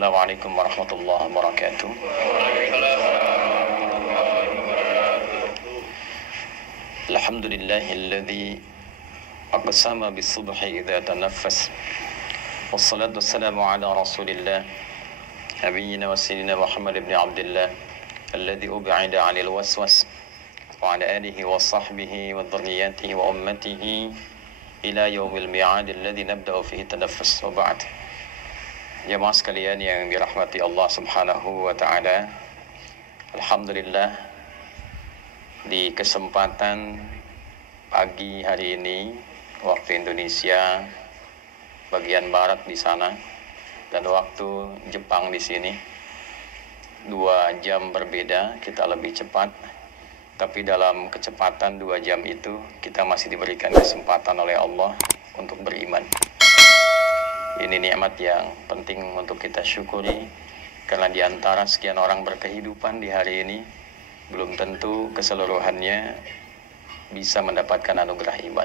Assalamualaikum warahmatullahi wabarakatuh. Alhamdulillahilladzi aqsama bis-subhi idza tanaffas. Wassalatu wassalamu ala Rasulillah nabiyyina wa sayyidina Muhammad ibn Abdullah alladzi ub'ida 'anil waswas wa 'ala alihi wa sahbihi wa dhurriyyatihi wa ummatihi ila yaumil mi'ad alladzi nabda'u fihi tanaffus. Wa ba'd. Jemaah sekalian yang dirahmati Allah Subhanahu wa taala. Alhamdulillah, di kesempatan pagi hari ini waktu Indonesia bagian barat di sana dan waktu Jepang di sini 2 jam berbeda, kita lebih cepat. Tapi dalam kecepatan 2 jam itu kita masih diberikan kesempatan oleh Allah untuk beriman. Ini nikmat yang penting untuk kita syukuri, karena di antara sekian orang berkehidupan di hari ini, belum tentu keseluruhannya bisa mendapatkan anugerah iman.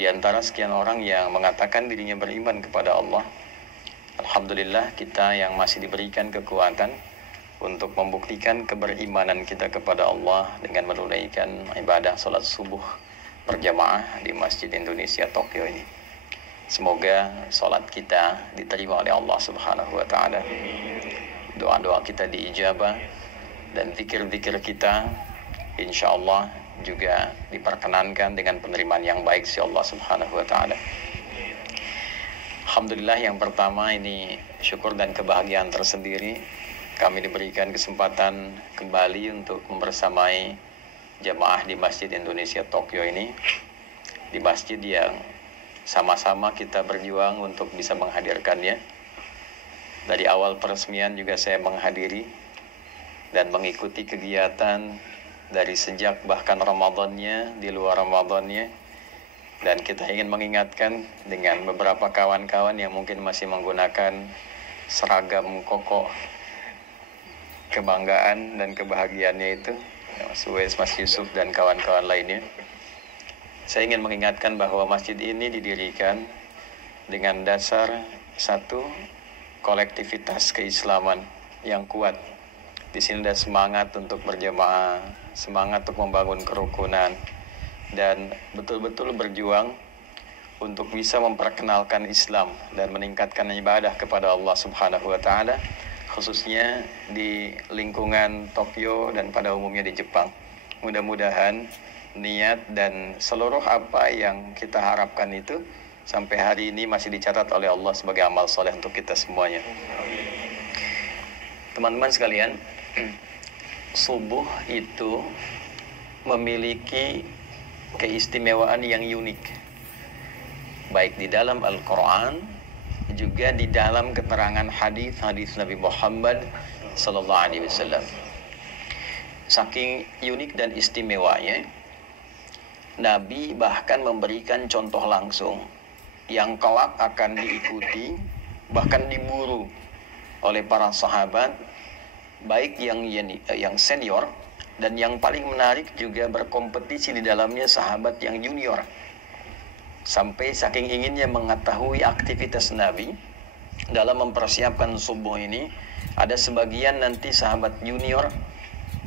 Di antara sekian orang yang mengatakan dirinya beriman kepada Allah, alhamdulillah kita yang masih diberikan kekuatan untuk membuktikan keberimanan kita kepada Allah dengan menunaikan ibadah salat subuh berjamaah di Masjid Indonesia Tokyo ini. Semoga salat kita diterima oleh Allah Subhanahu wa taala. Doa-doa kita diijabah dan zikir-zikir kita insyaallah juga diperkenankan dengan penerimaan yang baik si Allah Subhanahu wa taala. Alhamdulillah, yang pertama ini syukur dan kebahagiaan tersendiri kami diberikan kesempatan kembali untuk membersamai jamaah di Masjid Indonesia Tokyo ini, di masjid yang sama-sama kita berjuang untuk bisa menghadirkannya. Dari awal peresmian juga saya menghadiri dan mengikuti kegiatan dari sejak bahkan Ramadannya, di luar Ramadannya. Dan kita ingin mengingatkan dengan beberapa kawan-kawan yang mungkin masih menggunakan seragam koko kebanggaan dan kebahagiaannya itu, Mas Uwais, Mas Yusuf dan kawan-kawan lainnya. Saya ingin mengingatkan bahwa masjid ini didirikan dengan dasar satu, kolektivitas keislaman yang kuat. Di sini ada semangat untuk berjamaah, semangat untuk membangun kerukunan, dan betul-betul berjuang untuk bisa memperkenalkan Islam dan meningkatkan ibadah kepada Allah Subhanahu wa taala, khususnya di lingkungan Tokyo dan pada umumnya di Jepang. Mudah-mudahan niat dan seluruh apa yang kita harapkan itu sampai hari ini masih dicatat oleh Allah sebagai amal soleh untuk kita semuanya. Teman-teman sekalian, subuh itu memiliki keistimewaan yang unik, baik di dalam Al-Quran juga di dalam keterangan hadis-hadis Nabi Muhammad sallallahu alaihi wasallam. Saking unik dan istimewanya, Nabi bahkan memberikan contoh langsung yang kelak akan diikuti, bahkan diburu oleh para sahabat, baik yang senior dan yang paling menarik juga berkompetisi di dalamnya sahabat yang junior. Sampai saking inginnya mengetahui aktivitas Nabi dalam mempersiapkan subuh ini, ada sebagian nanti sahabat junior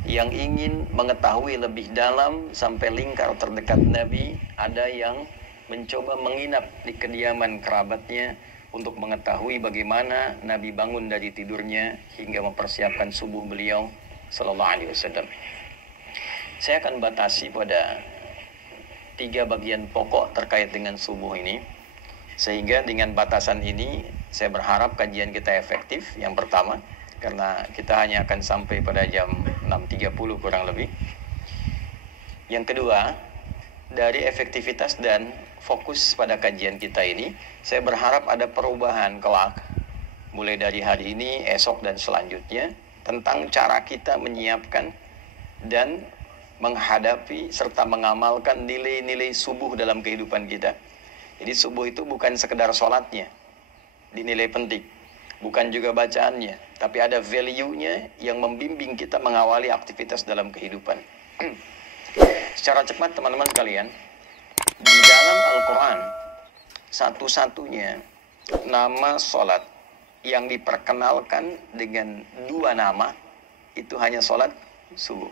yang ingin mengetahui lebih dalam sampai lingkar terdekat Nabi. Ada yang mencoba menginap di kediaman kerabatnya untuk mengetahui bagaimana Nabi bangun dari tidurnya hingga mempersiapkan subuh beliau sallallahu alaihi wasallam. Saya akan batasi pada 3 bagian pokok terkait dengan subuh ini, sehingga dengan batasan ini saya berharap kajian kita efektif. Yang pertama, karena kita hanya akan sampai pada jam 6.30 kurang lebih. Yang kedua, dari efektivitas dan fokus pada kajian kita ini, saya berharap ada perubahan kelak, mulai dari hari ini, esok dan selanjutnya, tentang cara kita menyiapkan dan menghadapi serta mengamalkan nilai-nilai subuh dalam kehidupan kita. Jadi subuh itu bukan sekedar sholatnya, dinilai penting, bukan juga bacaannya, tapi ada value-nya yang membimbing kita mengawali aktivitas dalam kehidupan. Secara cepat teman-teman sekalian, di dalam Al-Quran satu-satunya nama sholat yang diperkenalkan dengan 2 nama itu hanya sholat subuh.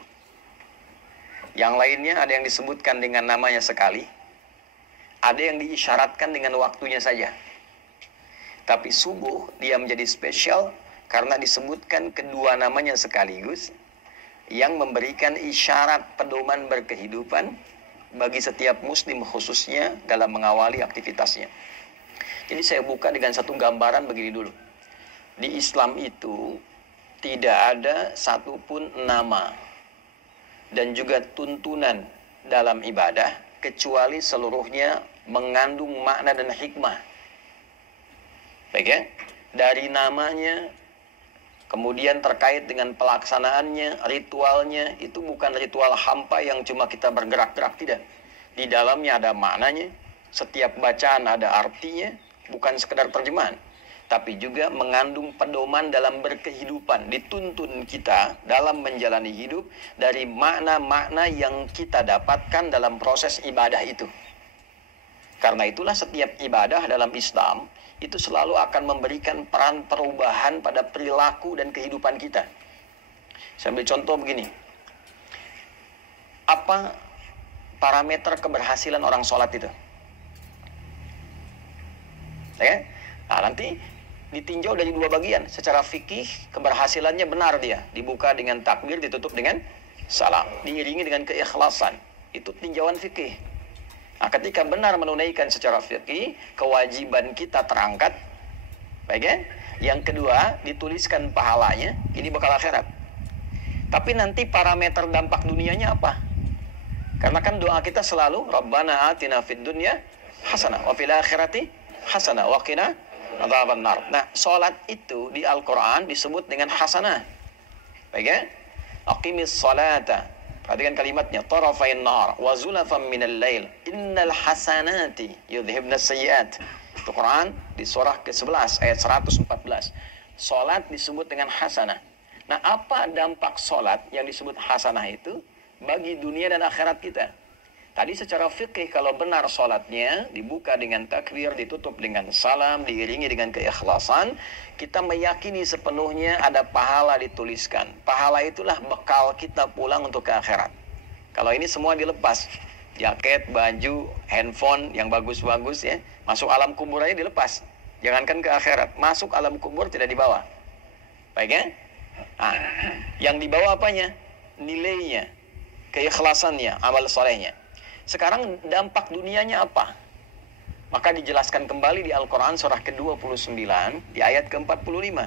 Yang lainnya ada yang disebutkan dengan namanya sekali, ada yang diisyaratkan dengan waktunya saja. Tapi subuh dia menjadi spesial karena disebutkan kedua namanya sekaligus, yang memberikan isyarat pedoman berkehidupan bagi setiap muslim khususnya dalam mengawali aktivitasnya. Jadi saya buka dengan satu gambaran begini dulu. Di Islam itu tidak ada satupun nama dan juga tuntunan dalam ibadah kecuali seluruhnya mengandung makna dan hikmah. Baik ya? Dari namanya, kemudian terkait dengan pelaksanaannya, ritualnya, itu bukan ritual hampa yang cuma kita bergerak-gerak, tidak. Di dalamnya ada maknanya, setiap bacaan ada artinya, bukan sekedar terjemahan, tapi juga mengandung pedoman dalam berkehidupan. Dituntun kita dalam menjalani hidup dari makna-makna yang kita dapatkan dalam proses ibadah itu. Karena itulah setiap ibadah dalam Islam itu selalu akan memberikan peran perubahan pada perilaku dan kehidupan kita. Saya ambil contoh begini. Apa parameter keberhasilan orang sholat itu? Ya? Nah, nanti ditinjau dari 2 bagian. Secara fikih, keberhasilannya benar dia. Dibuka dengan takbir, ditutup dengan salam. Diiringi dengan keikhlasan. Itu tinjauan fikih. Nah, ketika benar menunaikan secara fikih, kewajiban kita terangkat. Baik ya? Yang kedua, dituliskan pahalanya. Ini bakal akhirat. Tapi nanti parameter dampak dunianya apa? Karena kan doa kita selalu, Rabbana atina fid dunya hasanah wa fil akhirati hasanah wa qina adzabannar. Nah, salat itu di Al-Qur'an disebut dengan hasanah. Baik ya? Aqimis salata. Perhatikan kalimatnya, tarafain nar wa zulafan minal lail innal hasanati yudhibnas sayyiat. Itu Quran di surah ke-11 ayat 114. Salat disebut dengan hasanah. Nah, apa dampak salat yang disebut hasanah itu bagi dunia dan akhirat kita? Tadi secara fikih kalau benar sholatnya dibuka dengan takbir, ditutup dengan salam, diiringi dengan keikhlasan, kita meyakini sepenuhnya ada pahala dituliskan. Pahala itulah bekal kita pulang untuk ke akhirat. Kalau ini semua dilepas, jaket, baju, handphone yang bagus-bagus ya, masuk alam kubur aja dilepas. Jangankan ke akhirat, masuk alam kubur tidak dibawa. Baik ya? Nah, yang dibawa apanya? Nilainya, keikhlasannya, amal solehnya. Sekarang dampak dunianya apa? Maka dijelaskan kembali di Al-Quran surah ke-29 di ayat ke-45.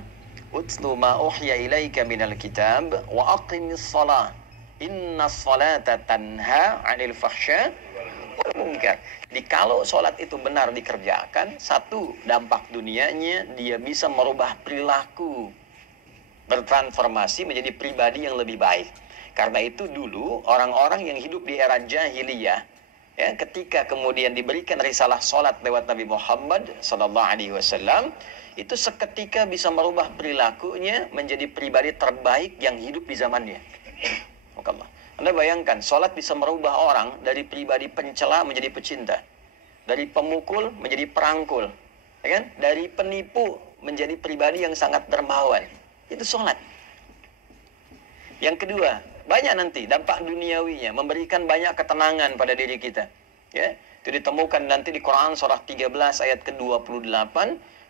Utlu ma uhya ilaika minal kitab wa aqimis salah inna salata tanha 'anil fahsya wal munkar. Jadi kalau sholat itu benar dikerjakan, satu dampak dunianya dia bisa merubah perilaku, bertransformasi menjadi pribadi yang lebih baik. Karena itu dulu orang-orang yang hidup di era jahiliyah, ya, ketika kemudian diberikan risalah sholat lewat Nabi Muhammad SAW, itu seketika bisa merubah perilakunya menjadi pribadi terbaik yang hidup di zamannya. Anda bayangkan, sholat bisa merubah orang dari pribadi pencela menjadi pecinta, dari pemukul menjadi perangkul, ya kan? Dari penipu menjadi pribadi yang sangat dermawan. Itu sholat. Yang kedua, banyak nanti dampak duniawinya, memberikan banyak ketenangan pada diri kita. Ya, itu ditemukan nanti di Quran surah 13 ayat ke-28,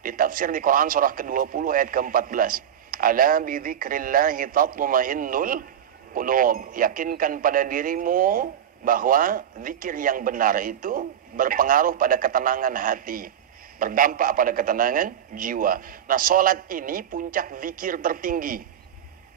ditafsir di Quran surah ke-20 ayat ke-14. Ala bi dzikrillahi tatma'innul qulub. Yakinkan pada dirimu bahwa zikir yang benar itu berpengaruh pada ketenangan hati, berdampak pada ketenangan jiwa. Nah, sholat ini puncak zikir tertinggi.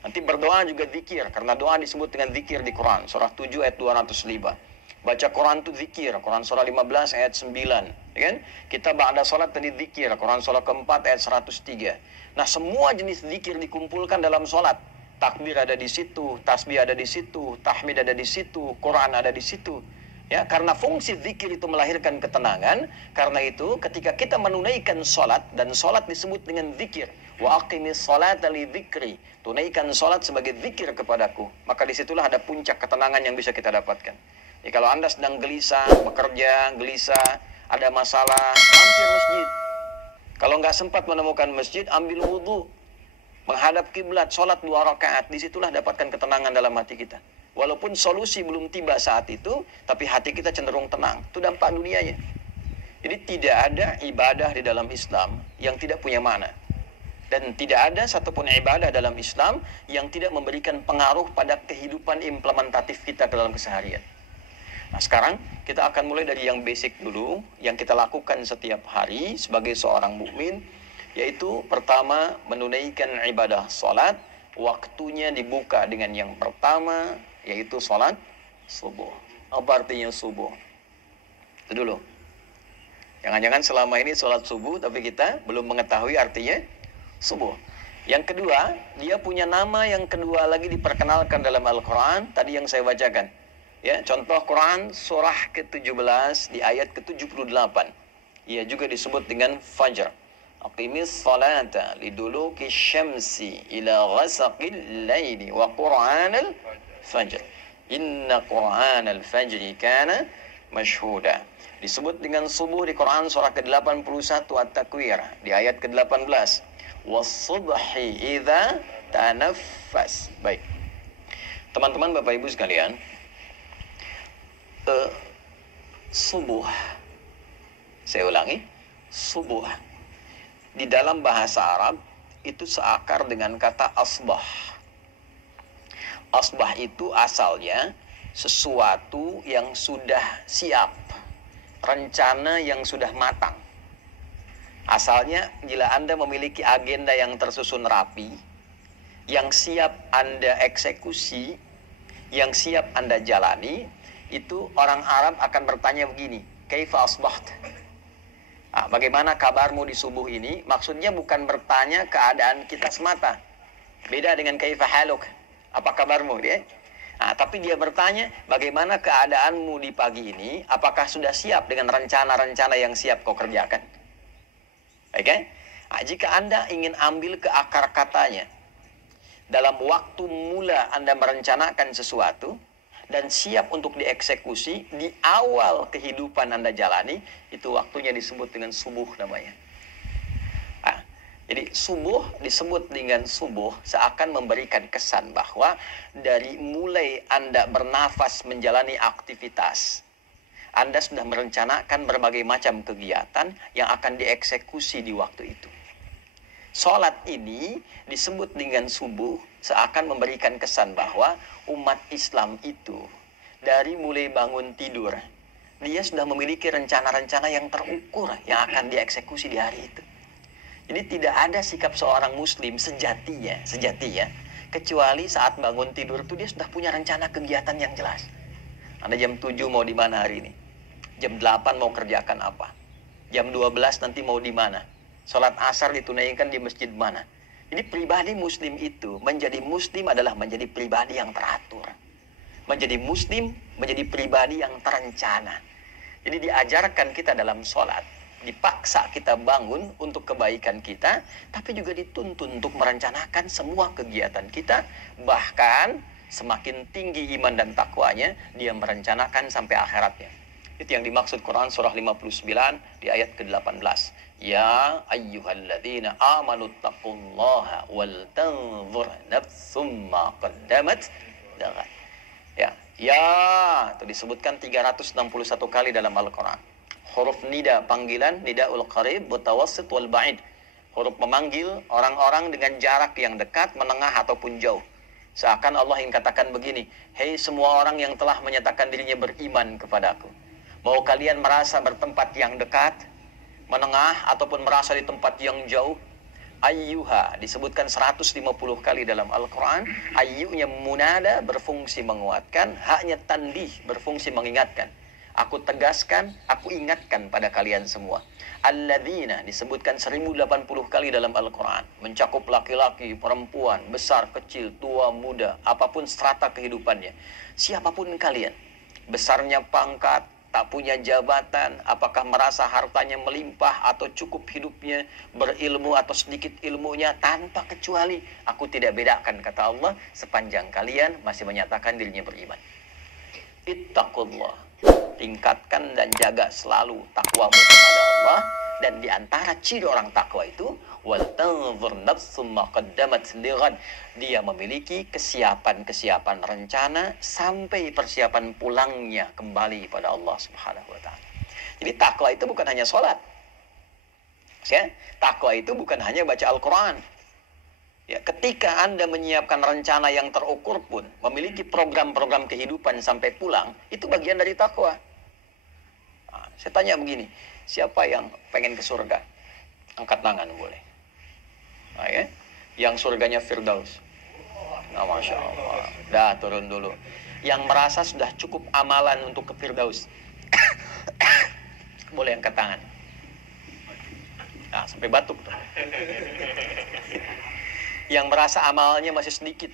Nanti berdoa juga zikir, karena doa disebut dengan zikir di Quran. Surah 7 ayat 205. Baca Quran itu zikir, Quran surah 15 ayat 9. Ya kan? Kita ba'da sholat tadi zikir, Quran surah keempat ayat 103. Nah, semua jenis zikir dikumpulkan dalam sholat. Takbir ada di situ, tasbih ada di situ, tahmid ada di situ, Quran ada di situ. Ya, karena fungsi zikir itu melahirkan ketenangan. Karena itu ketika kita menunaikan sholat, dan sholat disebut dengan zikir, wa aqimis sholata li dzikri, tunaikan sholat sebagai zikir kepadaku, maka disitulah ada puncak ketenangan yang bisa kita dapatkan. Jadi kalau Anda sedang gelisah, bekerja, gelisah, ada masalah, mampir masjid. Kalau nggak sempat menemukan masjid, ambil wudhu, menghadap kiblat, sholat 2 rakaat. Disitulah dapatkan ketenangan dalam hati kita. Walaupun solusi belum tiba saat itu, tapi hati kita cenderung tenang. Itu dampak dunianya. Jadi tidak ada ibadah di dalam Islam yang tidak punya makna. Dan tidak ada satupun ibadah dalam Islam yang tidak memberikan pengaruh pada kehidupan implementatif kita ke dalam keseharian. Nah, sekarang kita akan mulai dari yang basic dulu, yang kita lakukan setiap hari sebagai seorang mukmin, yaitu pertama menunaikan ibadah salat. Waktunya dibuka dengan yang pertama, yaitu salat subuh. Apa artinya subuh? Itu dulu. Jangan-jangan selama ini sholat subuh, tapi kita belum mengetahui artinya subuh. Yang kedua, dia punya nama yang kedua lagi diperkenalkan dalam Al-Quran, tadi yang saya bacakan. Ya, contoh Quran surah ke-17 di ayat ke-78. Ia juga disebut dengan Fajr. Aqimis salata liduluki syamsi ila ghasaqil laili wa Qur'anal fajr. Inna Qur'anal fajri kana mashhuda. Disebut dengan subuh di Quran surah ke-81 At-Takwir di ayat ke-18. Was-subhi idza tanaffas. Baik. Teman-teman, Bapak Ibu sekalian, subuh. Saya ulangi, subuh. Di dalam bahasa Arab itu seakar dengan kata asbah. Asbah itu asalnya sesuatu yang sudah siap, rencana yang sudah matang. Asalnya, bila Anda memiliki agenda yang tersusun rapi, yang siap Anda eksekusi, yang siap Anda jalani, itu orang Arab akan bertanya begini, kaifa asbaht? Nah, bagaimana kabarmu di subuh ini? Maksudnya bukan bertanya keadaan kita semata. Beda dengan kaifa haluk, apa kabarmu dia? Nah, tapi dia bertanya, bagaimana keadaanmu di pagi ini? Apakah sudah siap dengan rencana-rencana yang siap kau kerjakan? Oke? Okay? Nah, jika Anda ingin ambil ke akar katanya, dalam waktu mula Anda merencanakan sesuatu, dan siap untuk dieksekusi di awal kehidupan Anda jalani, itu waktunya disebut dengan subuh namanya. Nah, jadi subuh disebut dengan subuh seakan memberikan kesan bahwa dari mulai Anda bernafas menjalani aktivitas, Anda sudah merencanakan berbagai macam kegiatan yang akan dieksekusi di waktu itu. Sholat ini disebut dengan subuh seakan memberikan kesan bahwa umat Islam itu dari mulai bangun tidur, dia sudah memiliki rencana-rencana yang terukur yang akan dieksekusi di hari itu. Jadi tidak ada sikap seorang muslim sejatinya, kecuali saat bangun tidur itu dia sudah punya rencana kegiatan yang jelas. Anda jam 7 mau di mana hari ini? Jam 8 mau kerjakan apa? Jam 12 nanti mau di mana? Sholat asar ditunaikan di masjid mana? Jadi pribadi muslim itu, menjadi muslim adalah menjadi pribadi yang teratur. Menjadi muslim, menjadi pribadi yang terencana. Jadi diajarkan kita dalam sholat, dipaksa kita bangun untuk kebaikan kita, tapi juga dituntun untuk merencanakan semua kegiatan kita. Bahkan semakin tinggi iman dan takwanya, dia merencanakan sampai akhiratnya. Itu yang dimaksud Quran surah 59 di ayat ke-18. Ya ayyuhalladzina amanu taqullaha wal tanzur nafsum ma qaddamat lighat. Ya, itu disebutkan 361 kali dalam Al-Quran. Huruf nida panggilan, nidaul qarib, mutawassit wal ba'id. Huruf memanggil orang-orang dengan jarak yang dekat, menengah ataupun jauh. Seakan Allah ingin katakan begini, hei semua orang yang telah menyatakan dirinya beriman kepadaku, mau kalian merasa bertempat yang dekat, menengah, ataupun merasa di tempat yang jauh? Ayyuha disebutkan 150 kali dalam Al-Quran. Ayyunya munada berfungsi menguatkan, haknya tandih berfungsi mengingatkan. Aku tegaskan, aku ingatkan pada kalian semua. Alladzina disebutkan 1080 kali dalam Al-Quran, mencakup laki-laki, perempuan, besar, kecil, tua, muda, apapun strata kehidupannya. Siapapun kalian, besarnya pangkat, tak punya jabatan, apakah merasa hartanya melimpah atau cukup hidupnya, berilmu atau sedikit ilmunya, tanpa kecuali aku tidak bedakan, kata Allah, sepanjang kalian masih menyatakan dirinya beriman. Ittaqullah, tingkatkan dan jaga selalu takwamu kepada Allah. Dan di antara ciri orang takwa itu, wal tanzur nafsum ma qaddamat lighad, dia memiliki kesiapan rencana sampai persiapan pulangnya kembali pada Allah Subhanahu wa taala. Jadi takwa itu bukan hanya sholat. Ya, takwa itu bukan hanya baca Al-Qur'an. Ya, ketika Anda menyiapkan rencana yang terukur pun, memiliki program-program kehidupan sampai pulang, itu bagian dari takwa. Nah, saya tanya begini, siapa yang pengen ke surga? Angkat tangan boleh. Nah, ya? Yang surganya Firdaus. Nah, Masya Allah. Dah, turun dulu. Yang merasa sudah cukup amalan untuk ke Firdaus. Boleh angkat tangan. Nah, sampai batuk tuh. Yang merasa amalnya masih sedikit.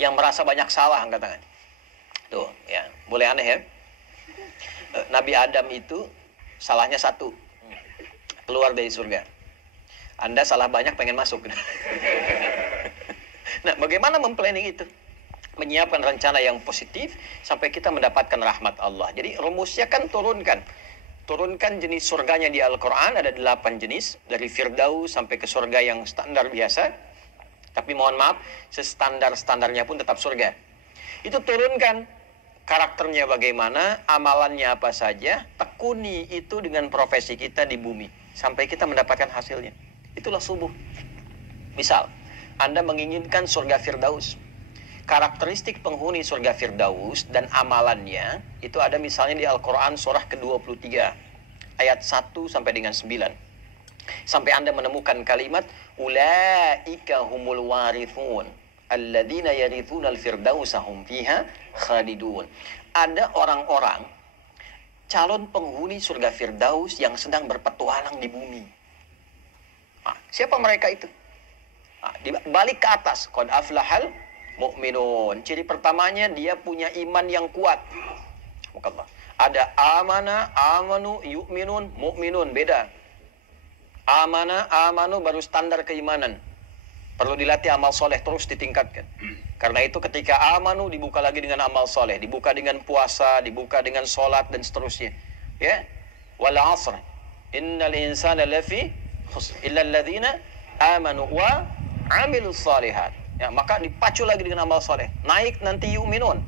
Yang merasa banyak salah, angkat tangan. Tuh, ya. Boleh aneh ya? Nabi Adam itu salahnya satu, keluar dari surga. Anda salah banyak, pengen masuk. Nah, bagaimana memplanning itu? Menyiapkan rencana yang positif sampai kita mendapatkan rahmat Allah. Jadi rumusnya kan turunkan jenis surganya di Al-Quran, ada 8 jenis, dari Firdaus sampai ke surga yang standar biasa. Tapi mohon maaf, standarnya pun tetap surga. Itu turunkan karakternya bagaimana, amalannya apa saja, tekuni itu dengan profesi kita di bumi sampai kita mendapatkan hasilnya. Itulah subuh. Misal, Anda menginginkan surga Firdaus. Karakteristik penghuni surga Firdaus dan amalannya itu ada misalnya di Al-Quran surah ke-23 ayat 1 sampai dengan 9. Sampai Anda menemukan kalimat ulaika humul warithun alladzina yarithuna al-firdausa hum fiha khalidun. Ada orang-orang calon penghuni surga Firdaus yang sedang berpetualang di bumi. Nah, siapa mereka itu? Nah, balik ke atas, qad aflahal mu'minun. Ciri pertamanya dia punya iman yang kuat. Ada amana, amanu, yu'minun, mu'minun. Beda. Amana, amanu baru standar keimanan. Perlu dilatih amal soleh terus ditingkatkan. Karena itu ketika amanu dibuka lagi dengan amal soleh. Dibuka dengan puasa, dibuka dengan sholat dan seterusnya. Ya. Wal asr. Innal insana lafi khusr. Illa alladhina amanu wa amilus salihat. Ya, maka dipacu lagi dengan amal soleh. Naik nanti yu'minun.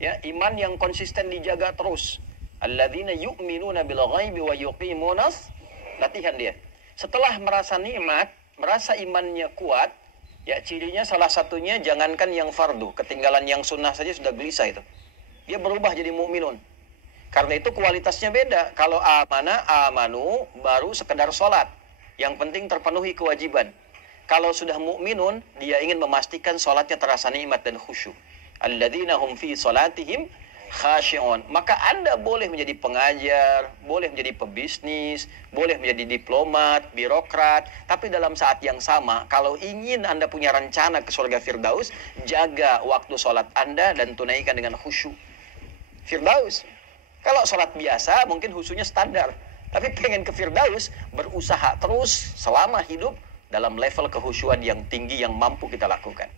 Ya, iman yang konsisten dijaga terus. Alladzina yu'minuna bil ghaibi wa yuqimunas. Latihan dia. Setelah merasa nikmat, merasa imannya kuat, ya cirinya salah satunya jangankan yang fardu, ketinggalan yang sunnah saja sudah gelisah itu. Dia berubah jadi mu'minun. Karena itu kualitasnya beda. Kalau amana, amanu baru sekedar sholat. Yang penting terpenuhi kewajiban. Kalau sudah mukminun, dia ingin memastikan sholatnya terasa nikmat dan khusyuk. Alladzina hum fi sholatihim khashi'un. Maka Anda boleh menjadi pengajar, boleh menjadi pebisnis, boleh menjadi diplomat, birokrat. Tapi dalam saat yang sama, kalau ingin Anda punya rencana ke surga Firdaus, jaga waktu sholat Anda dan tunaikan dengan khusyuk. Firdaus. Kalau sholat biasa, mungkin khusyuknya standar. Tapi pengen ke Firdaus, berusaha terus selama hidup, dalam level kehusyuan yang tinggi yang mampu kita lakukan.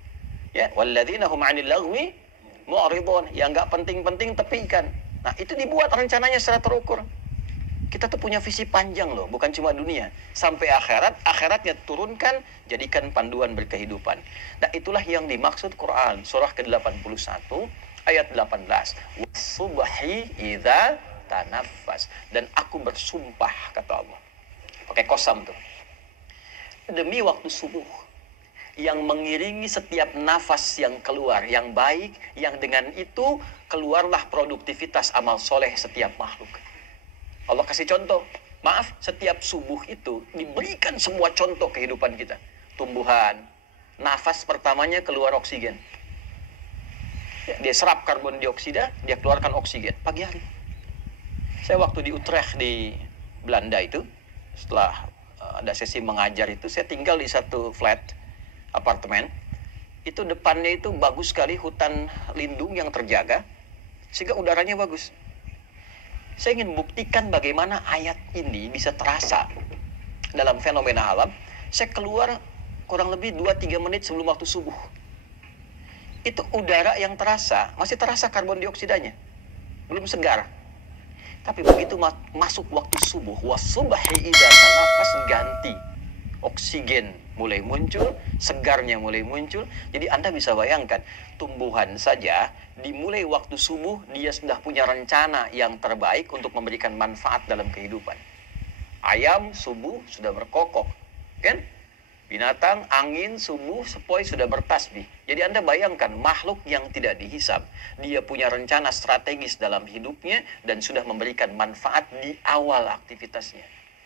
Ya, walladzina hum 'anil lagwi mu'ridun, yang enggak penting-penting tepikan. Nah, itu dibuat rencananya secara terukur. Kita tuh punya visi panjang loh, bukan cuma dunia. Sampai akhirat, akhiratnya turunkan, jadikan panduan berkehidupan. Nah, itulah yang dimaksud Quran, surah ke-81 ayat 18. Wasubhi idza tanaffas, dan aku bersumpah kata Allah. Pakai kosam tuh. Demi waktu subuh yang mengiringi setiap nafas yang keluar yang baik, yang dengan itu keluarlah produktivitas amal soleh setiap makhluk. Allah kasih contoh. Maaf, setiap subuh itu diberikan semua contoh kehidupan kita. Tumbuhan, nafas pertamanya keluar oksigen. Dia serap karbon dioksida, dia keluarkan oksigen pagi hari. Saya waktu di Utrecht di Belanda itu, setelah ada sesi mengajar itu, saya tinggal di satu flat apartemen. Itu depannya itu bagus sekali, hutan lindung yang terjaga, sehingga udaranya bagus. Saya ingin buktikan bagaimana ayat ini bisa terasa dalam fenomena alam. Saya keluar kurang lebih 2-3 menit sebelum waktu subuh. Itu udara yang terasa, masih terasa karbon dioksidanya. belum segar. Tapi begitu masuk waktu subuh, wasubhi idza tanafas, ganti. Oksigen mulai muncul, segarnya mulai muncul. Jadi Anda bisa bayangkan, tumbuhan saja dimulai waktu subuh dia sudah punya rencana yang terbaik untuk memberikan manfaat dalam kehidupan. Ayam subuh sudah berkokok, kan? Binatang, angin, subuh, sepoi sudah bertasbih. Jadi Anda bayangkan makhluk yang tidak dihisab, dia punya rencana strategis dalam hidupnya dan sudah memberikan manfaat di awal aktivitasnya.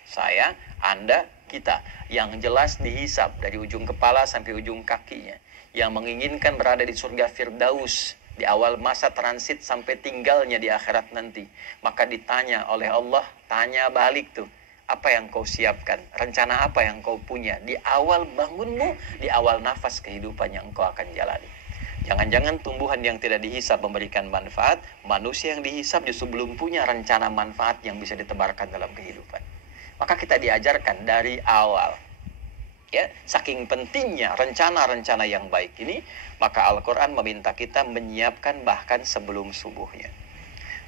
Saya, Anda, kita yang jelas dihisab dari ujung kepala sampai ujung kakinya, yang menginginkan berada di surga Firdaus di awal masa transit sampai tinggalnya di akhirat nanti. Maka ditanya oleh Allah, tanya balik tuh, apa yang kau siapkan, rencana apa yang kau punya di awal bangunmu, di awal nafas kehidupan yang engkau akan jalani. Jangan-jangan tumbuhan yang tidak dihisab memberikan manfaat, manusia yang dihisab justru belum punya rencana manfaat yang bisa ditebarkan dalam kehidupan. Maka kita diajarkan dari awal, ya, saking pentingnya rencana-rencana yang baik ini, maka Al-Quran meminta kita menyiapkan bahkan sebelum subuhnya.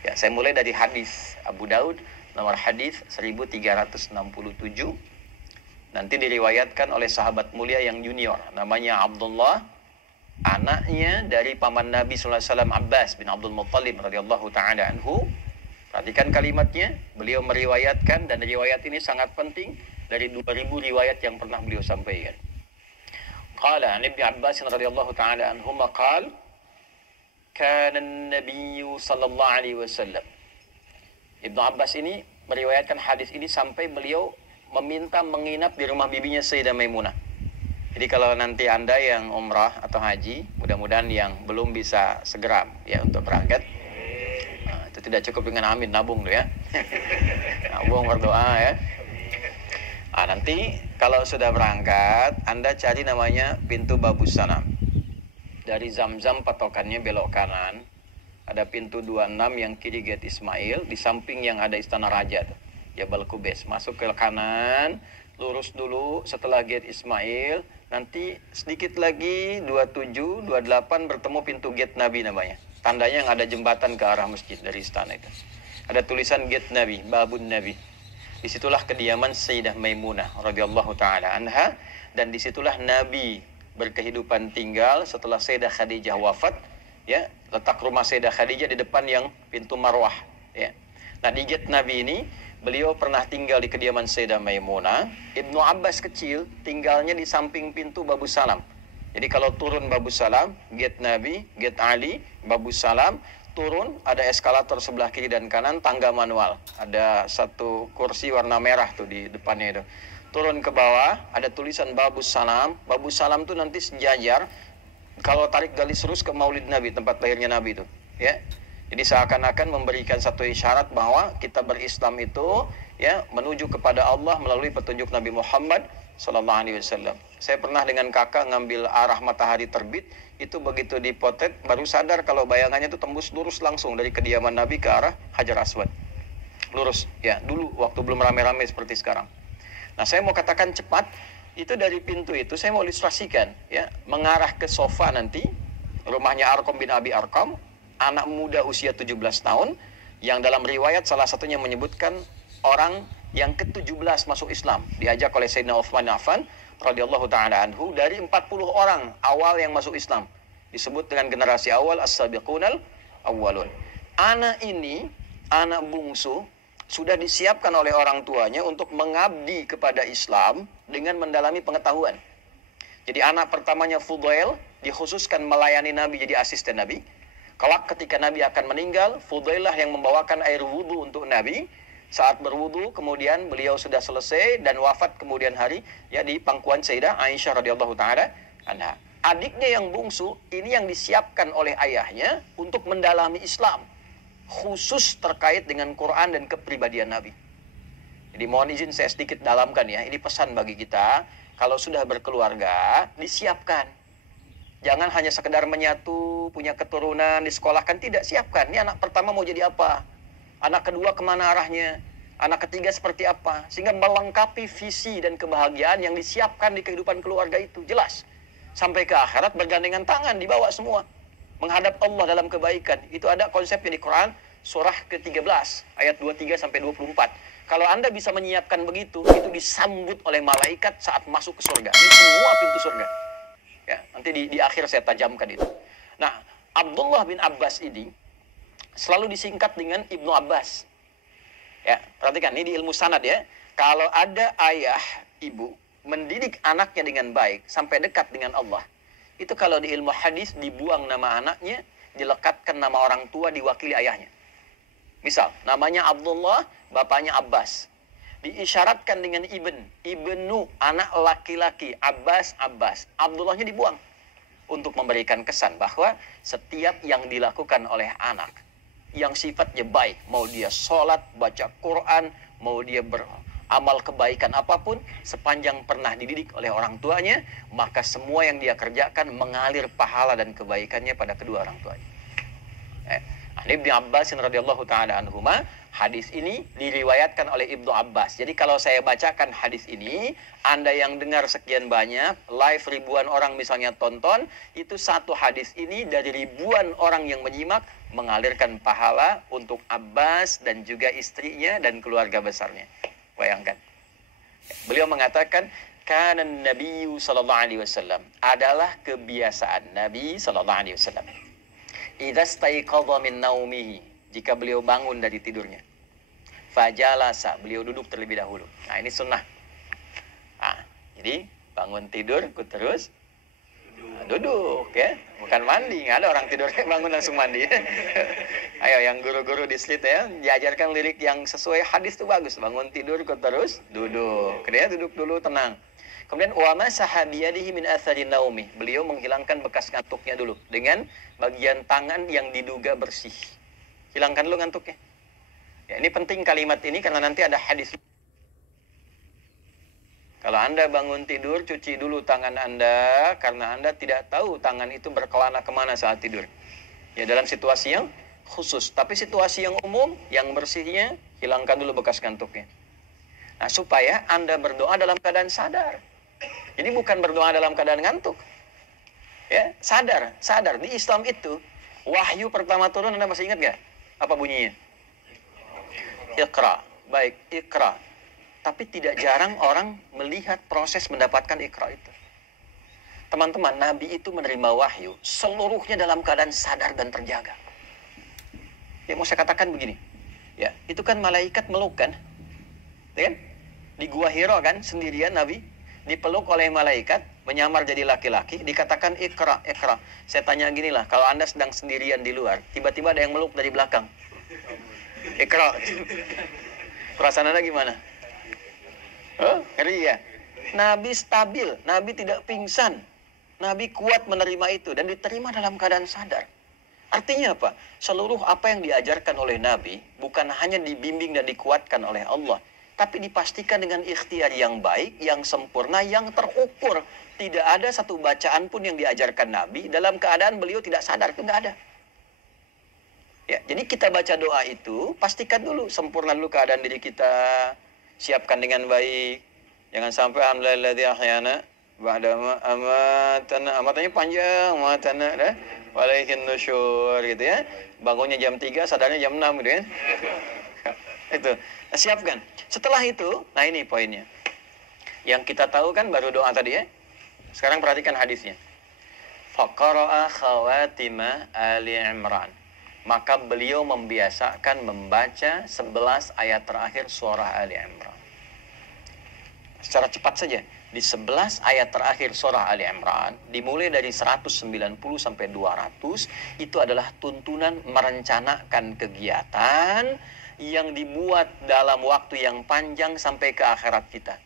Ya, saya mulai dari hadis Abu Daud, nomor hadis 1367. Nanti diriwayatkan oleh sahabat mulia yang junior, namanya Abdullah, anaknya dari paman Nabi SAW Abbas bin Abdul Muttalib radhiyallahu ta'ala anhu. Perhatikan kalimatnya, beliau meriwayatkan, dan riwayat ini sangat penting, dari 2000 riwayat yang pernah beliau sampaikan. Qala an Ibnu Abbas radhiyallahu ta'ala anhuma qala kana an-nabiy sallallahu alaihi wasallam. Ibnu Abbas ini meriwayatkan hadis ini sampai beliau meminta menginap di rumah bibinya Sayyidah Maimunah. Jadi kalau nanti Anda yang umrah atau haji, mudah-mudahan yang belum bisa segera ya untuk berangkat, itu tidak cukup dengan amin, nabung tuh ya. Nabung, berdoa ya. Nanti kalau sudah berangkat, Anda cari namanya pintu Babus Salam. Dari Zamzam patokannya belok kanan, ada pintu 26 yang kiri gate Ismail, di samping yang ada Istana Raja tuh, Jabal Kubes. Masuk ke kanan, lurus dulu setelah gate Ismail, nanti sedikit lagi 27, 28 bertemu pintu gate Nabi namanya. Tandanya yang ada jembatan ke arah masjid dari istana itu. Ada tulisan gate Nabi, Babun Nabi. Disitulah kediaman Sayyidah Maimunah radhiyallahu ta'ala anha, dan disitulah Nabi berkehidupan tinggal setelah Sayyidah Khadijah wafat. Ya, letak rumah Sayyidah Khadijah di depan yang pintu Marwah. Ya. Nah, di gate Nabi ini beliau pernah tinggal di kediaman Sayyidah Maimunah. Ibnu Abbas kecil tinggalnya di samping pintu Babus Salam. Jadi kalau turun Babus Salam, gate Nabi, gate Ali, Babus Salam, turun ada eskalator sebelah kiri dan kanan, tangga manual. Ada satu kursi warna merah tuh di depannya itu. Turun ke bawah, ada tulisan Babus Salam. Babus Salam tuh nanti sejajar. Kalau tarik garis lurus ke Maulid Nabi, tempat lahirnya Nabi itu, ya. Jadi seakan-akan memberikan satu isyarat bahwa kita berislam itu ya menuju kepada Allah melalui petunjuk Nabi Muhammad sallallahu alaihi wasallam. Saya pernah dengan kakak ngambil arah matahari terbit, itu begitu dipotret baru sadar kalau bayangannya itu tembus lurus langsung dari kediaman Nabi ke arah Hajar Aswad. Lurus, ya, dulu waktu belum rame-rame seperti sekarang. Nah, saya mau katakan cepat, itu dari pintu itu saya mau ilustrasikan ya, mengarah ke sofa nanti rumahnya Arqam bin Abi Arqam, anak muda usia 17 tahun yang dalam riwayat salah satunya menyebutkan orang yang ke-17 masuk Islam, diajak oleh Sayyidina Utsman bin Affan radhiyallahu taala anhu dari 40 orang awal yang masuk Islam. Disebut dengan generasi awal as-sabiqunal awwalun. Anak ini, anak bungsu, sudah disiapkan oleh orang tuanya untuk mengabdi kepada Islam dengan mendalami pengetahuan. Jadi anak pertamanya Fudail dikhususkan melayani Nabi jadi asisten Nabi. Kelak ketika Nabi akan meninggal, Fudailah yang membawakan air wudhu untuk Nabi. Saat berwudhu, kemudian beliau sudah selesai dan wafat kemudian hari ya di pangkuan Sayyidah Aisyah radhiyallahu taala anha. Adiknya yang bungsu ini yang disiapkan oleh ayahnya untuk mendalami Islam, khusus terkait dengan Quran dan kepribadian Nabi. Jadi mohon izin saya sedikit dalamkan ya. Ini pesan bagi kita, kalau sudah berkeluarga disiapkan. Jangan hanya sekedar menyatu, punya keturunan, disekolahkan, tidak, siapkan. Ini anak pertama mau jadi apa? Anak kedua kemana arahnya? Anak ketiga seperti apa? Sehingga melengkapi visi dan kebahagiaan yang disiapkan di kehidupan keluarga itu. Jelas. Sampai ke akhirat bergandengan tangan, dibawa semua. Menghadap Allah dalam kebaikan. Itu ada konsepnya di Quran. surah ke-13 ayat 23 sampai 24. Kalau Anda bisa menyiapkan begitu, itu disambut oleh malaikat saat masuk ke surga. Di semua pintu surga. Ya, nanti di akhir saya tajamkan itu. Nah, Abdullah bin Abbas ini selalu disingkat dengan Ibnu Abbas. Ya, perhatikan ini di ilmu sanad ya. Kalau ada ayah, ibu mendidik anaknya dengan baik sampai dekat dengan Allah, itu kalau di ilmu hadis dibuang nama anaknya, dilekatkan nama orang tua diwakili ayahnya. Misal, namanya Abdullah, bapaknya Abbas. Diisyaratkan dengan ibnu, anak laki-laki, Abbas. Abdullahnya dibuang. Untuk memberikan kesan bahwa setiap yang dilakukan oleh anak, yang sifatnya baik, mau dia sholat, baca Quran, mau dia beramal kebaikan apapun, sepanjang pernah dididik oleh orang tuanya, maka semua yang dia kerjakan mengalir pahala dan kebaikannya pada kedua orang tuanya. Ibnu Abbas radhiyallahu taala anhuma, hadis ini diriwayatkan oleh Ibnu Abbas. Jadi kalau saya bacakan hadis ini, Anda yang dengar sekian banyak, live ribuan orang misalnya tonton, itu satu hadis ini dari ribuan orang yang menyimak mengalirkan pahala untuk Abbas dan juga istrinya dan keluarga besarnya. Bayangkan. Beliau mengatakan, kana Nabi sallallahu alaihi wasallam, adalah kebiasaan Nabi sallallahu alaihi wasallam. Idza staiqadha min naumihi, jika beliau bangun dari tidurnya, fajalasa, beliau duduk terlebih dahulu. Nah, ini sunnah. Jadi bangun tidur, terus duduk ya, bukan mandi. Nggak ada orang tidurnya bangun langsung mandi. Ayo yang guru-guru di Slit ya, diajarkan lirik yang sesuai hadis itu bagus. Bangun tidur, terus duduk. Kemudian duduk dulu, tenang. Kemudian wa masaha biyadihi min athari naumi, beliau menghilangkan bekas ngantuknya dulu dengan bagian tangan yang diduga bersih. Hilangkan dulu ngantuknya. Ya, ini penting kalimat ini karena nanti ada hadis. Kalau Anda bangun tidur, cuci dulu tangan Anda karena Anda tidak tahu tangan itu berkelana kemana saat tidur. Ya, dalam situasi yang khusus, tapi situasi yang umum, yang bersihnya, hilangkan dulu bekas ngantuknya. Nah, supaya Anda berdoa dalam keadaan sadar. Jadi bukan berdoa dalam keadaan ngantuk. Ya, sadar. Di Islam itu, wahyu pertama turun, Anda masih ingat gak? Apa bunyinya? Iqra. Baik, Iqra. Tapi tidak jarang orang melihat proses mendapatkan Iqra itu. Teman-teman, Nabi itu menerima wahyu seluruhnya dalam keadaan sadar dan terjaga. Ya, mau saya katakan begini. Ya, itu kan malaikat meluk kan? Ya kan? Di Gua Hira kan, sendirian Nabi dipeluk oleh malaikat, menyamar jadi laki-laki, dikatakan Iqra. Saya tanya gini lah, kalau Anda sedang sendirian di luar, tiba-tiba ada yang meluk dari belakang. Iqra. Perasaan Anda gimana? Ngeri ya? Nabi stabil, Nabi tidak pingsan. Nabi kuat menerima itu dan diterima dalam keadaan sadar. Artinya apa? Seluruh apa yang diajarkan oleh Nabi bukan hanya dibimbing dan dikuatkan oleh Allah, tapi dipastikan dengan ikhtiar yang baik, yang sempurna, yang terukur. Tidak ada satu bacaan pun yang diajarkan Nabi dalam keadaan beliau tidak sadar. Itu tidak ada. Ya, jadi kita baca doa itu, pastikan dulu, sempurna dulu keadaan diri kita. Siapkan dengan baik. Jangan sampai alhamdulillahilladzi ahyana ba'da ma amatana. Amatannya panjang, amatana dah. Walaihin nusyur gitu ya. Bangunnya jam 3, sadarnya jam 6 gitu ya. Itu. Nah, siapkan. Setelah itu, nah ini poinnya. Yang kita tahu kan baru doa tadi ya. Sekarang perhatikan hadisnya. Faqara'a khawatima Ali Imran. Maka beliau membiasakan membaca 11 ayat terakhir surah Ali Imran. Secara cepat saja. Di 11 ayat terakhir surah Ali Imran, dimulai dari 190 sampai 200, itu adalah tuntunan merencanakan kegiatan yang dibuat dalam waktu yang panjang sampai ke akhirat kita.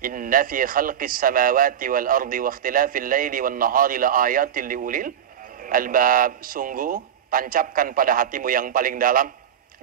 Inna fi khalqis samawati wal ardi wa ikhtilafil laili wan nahari la ayatin liulil albab. Sungguh tancapkan pada hatimu yang paling dalam,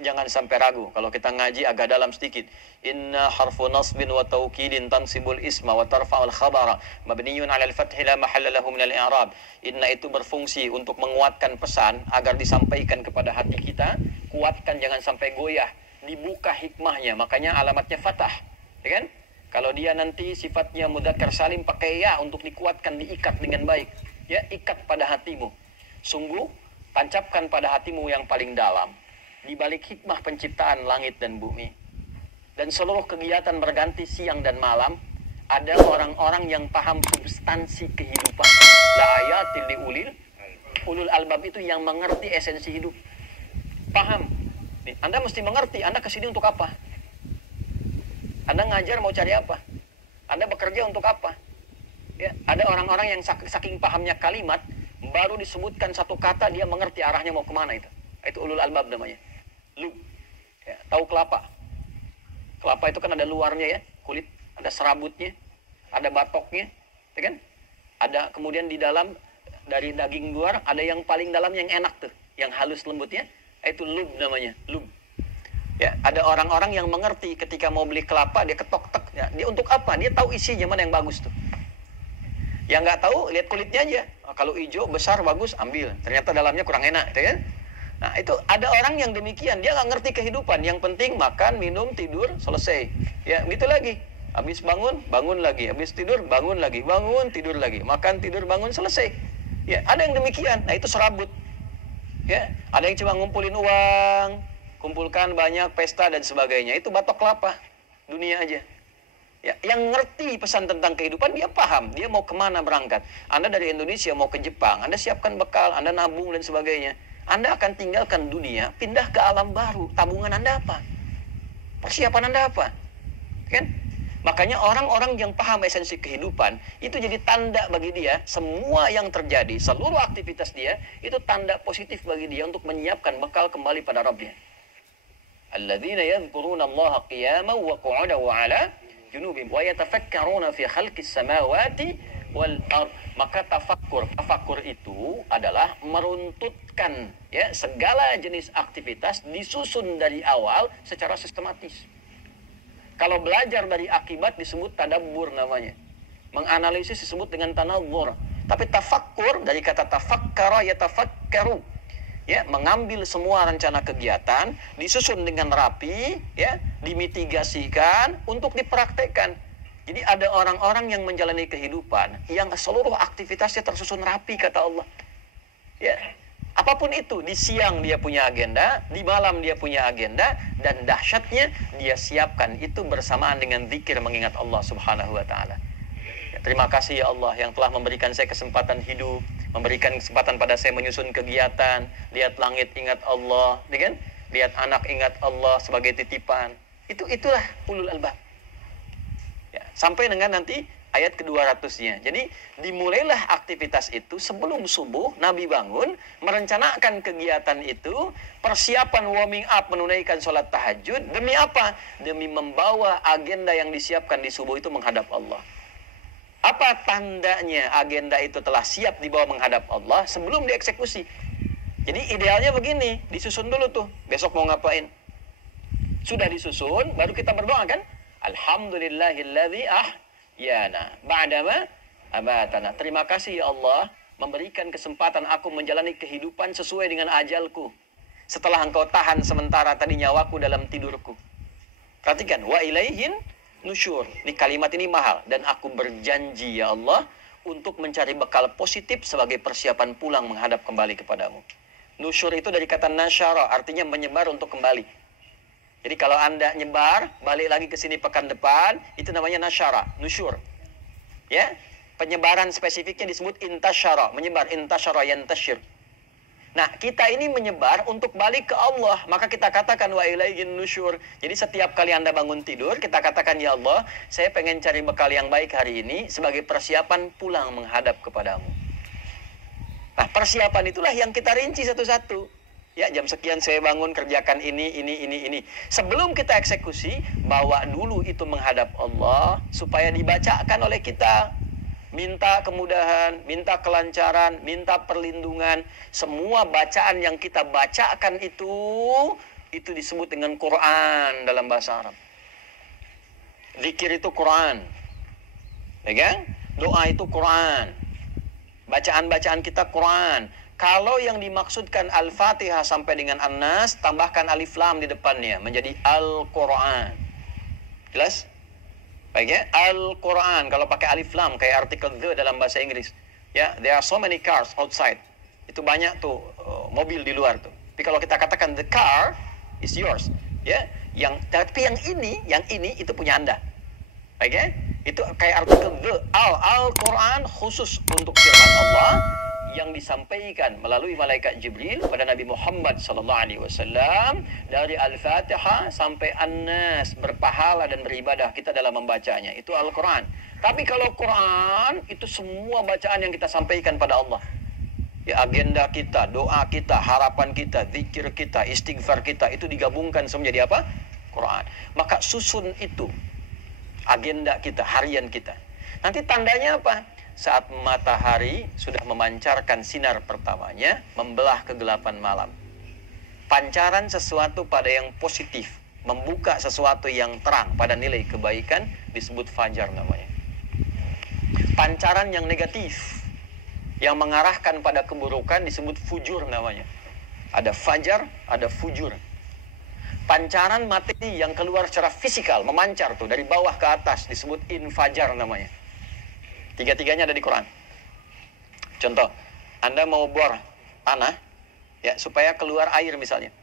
jangan sampai ragu. Kalau kita ngaji agak dalam sedikit. Inna harfu nasbin wa taukidin tansibul isma wa tarfa'ul khabara mabniyun 'alal fathi la mahalla lahu minal i'rab. Inna itu berfungsi untuk menguatkan pesan agar disampaikan kepada hati kita. Kuatkan, jangan sampai goyah. Dibuka hikmahnya, makanya alamatnya fathah. Ya kan? Kalau dia nanti sifatnya mudzakkar salim, pakai ya untuk dikuatkan, diikat dengan baik. Ya, ikat pada hatimu. Sungguh tancapkan pada hatimu yang paling dalam. di balik hikmah penciptaan langit dan bumi dan seluruh kegiatan berganti siang dan malam, ada orang-orang yang paham substansi kehidupan. La ayatil liulil ulul albab, itu yang mengerti esensi hidup. Paham. Nih, Anda mesti mengerti, Anda kesini untuk apa? Anda ngajar mau cari apa? Anda bekerja untuk apa? Ya, ada orang-orang yang saking pahamnya kalimat, baru disebutkan satu kata, dia mengerti arahnya mau kemana itu. Itu ulul albab namanya. Lub. Ya, tahu kelapa? Kelapa itu kan ada luarnya ya, kulit, ada serabutnya, ada batoknya, ya kan? Ada kemudian di dalam, dari daging luar, ada yang paling dalam yang enak tuh, yang halus lembutnya, itu lub namanya, lub. Ya, ada orang-orang yang mengerti ketika mau beli kelapa, dia ketok-tek, ya, dia untuk apa? Dia tahu isinya mana yang bagus tuh. Yang nggak tahu, lihat kulitnya aja. Kalau hijau, besar, bagus, ambil. Ternyata dalamnya kurang enak, ya kan? Nah, itu ada orang yang demikian, dia nggak ngerti kehidupan. Yang penting makan, minum, tidur, selesai. Ya, gitu lagi. Habis bangun, bangun lagi. Habis tidur, bangun lagi. Bangun, tidur lagi. Makan, tidur, bangun, selesai. Ya, ada yang demikian. Nah, itu serabut. Ya, ada yang cuma ngumpulin uang, kumpulkan banyak pesta dan sebagainya. Itu batok kelapa. Dunia aja. Ya, yang ngerti pesan tentang kehidupan, dia paham. Dia mau kemana berangkat. Anda dari Indonesia mau ke Jepang, Anda siapkan bekal, Anda nabung dan sebagainya. Anda akan tinggalkan dunia, pindah ke alam baru. Tabungan Anda apa? Persiapan Anda apa? Kan? Makanya orang-orang yang paham esensi kehidupan, itu jadi tanda bagi dia, semua yang terjadi, seluruh aktivitas dia, itu tanda positif bagi dia untuk menyiapkan bekal kembali pada Rabbnya. Alladzina yadhkuruna Allah qiyaman wa qu'udan wa 'ala junubihim wa yatafakkaruna fi khalqis samawati wal ard. Maka tafakkur itu adalah meruntutkan ya segala jenis aktivitas, disusun dari awal secara sistematis. Kalau belajar dari akibat disebut tadabbur namanya. Menganalisis disebut dengan tanawwur. Tapi tafakkur dari kata tafakkara yatafakkaru. Ya, mengambil semua rencana kegiatan, disusun dengan rapi, ya, dimitigasikan untuk dipraktekkan. Jadi ada orang-orang yang menjalani kehidupan yang seluruh aktivitasnya tersusun rapi kata Allah. Ya. Apapun itu, di siang dia punya agenda, di malam dia punya agenda, dan dahsyatnya dia siapkan itu bersamaan dengan zikir mengingat Allah Subhanahu wa taala. Ya, terima kasih ya Allah yang telah memberikan saya kesempatan hidup, memberikan kesempatan pada saya menyusun kegiatan, lihat langit ingat Allah, kan? Lihat anak ingat Allah sebagai titipan. Itulah ulul albab. Ya, sampai dengan nanti ayat ke-200-nya. Jadi dimulailah aktivitas itu sebelum subuh, Nabi bangun, merencanakan kegiatan itu, persiapan warming up, menunaikan sholat tahajud. Demi apa? Demi membawa agenda yang disiapkan di subuh itu menghadap Allah. Apa tandanya agenda itu telah siap dibawa menghadap Allah sebelum dieksekusi? Jadi idealnya begini, disusun dulu tuh, besok mau ngapain. Sudah disusun, baru kita berdoa kan? Alhamdulillahilladzi yana ba'dama amatana. Terima kasih ya Allah memberikan kesempatan aku menjalani kehidupan sesuai dengan ajalku. Setelah engkau tahan sementara tadi nyawaku dalam tidurku. Perhatikan, wa ilaihin nusyur. Ini kalimat ini mahal. Dan aku berjanji ya Allah untuk mencari bekal positif sebagai persiapan pulang menghadap kembali kepadamu. Nusyur itu dari kata nasyara, artinya menyebar untuk kembali. Jadi kalau Anda nyebar, balik lagi ke sini pekan depan, itu namanya nasyara, nusyur. Ya, penyebaran spesifiknya disebut intasyara, menyebar, intasyara yantasyir. Nah, kita ini menyebar untuk balik ke Allah, maka kita katakan wa ilaihin nusyur. Jadi setiap kali Anda bangun tidur, kita katakan ya Allah, saya pengen cari bekal yang baik hari ini sebagai persiapan pulang menghadap kepadamu. Nah, persiapan itulah yang kita rinci satu-satu. Ya, jam sekian saya bangun, kerjakan ini. Sebelum kita eksekusi, bawa dulu itu menghadap Allah, supaya dibacakan oleh kita. Minta kemudahan, minta kelancaran, minta perlindungan. Semua bacaan yang kita bacakan itu disebut dengan Quran dalam bahasa Arab. Zikir itu Quran. Ya kan? Doa itu Quran. Bacaan-bacaan kita Quran. Kalau yang dimaksudkan Al-Fatihah sampai dengan An-Nas, tambahkan alif lam di depannya, menjadi Al-Quran. Jelas? Baik ya? Al-Quran, kalau pakai alif lam, kayak artikel the dalam bahasa Inggris. Ya, there are so many cars outside. Itu banyak tuh mobil di luar tuh. Tapi kalau kita katakan the car, is yours. Ya, tapi yang ini itu punya Anda. Oke? Itu kayak artikel Al-Quran khusus untuk firman Allah yang disampaikan melalui malaikat Jibril kepada Nabi Muhammad SAW dari Al-Fatihah sampai An-Nas, berpahala dan beribadah kita dalam membacanya. Itu Al-Quran. Tapi kalau Quran itu semua bacaan yang kita sampaikan pada Allah. Ya, agenda kita, doa kita, harapan kita, zikir kita, istighfar kita, itu digabungkan semua jadi apa? Quran. Maka susun itu agenda kita, harian kita. Nanti tandanya apa? Saat matahari sudah memancarkan sinar pertamanya, membelah kegelapan malam. Pancaran sesuatu pada yang positif, membuka sesuatu yang terang pada nilai kebaikan, disebut fajar namanya. Pancaran yang negatif, yang mengarahkan pada keburukan, disebut fujur namanya. Ada fajar, ada fujur. Pancaran materi yang keluar secara fisikal, memancar tuh dari bawah ke atas, disebut infajar namanya. Tiga-tiganya ada di Quran. Contoh, Anda mau bor tanah, ya, supaya keluar air misalnya.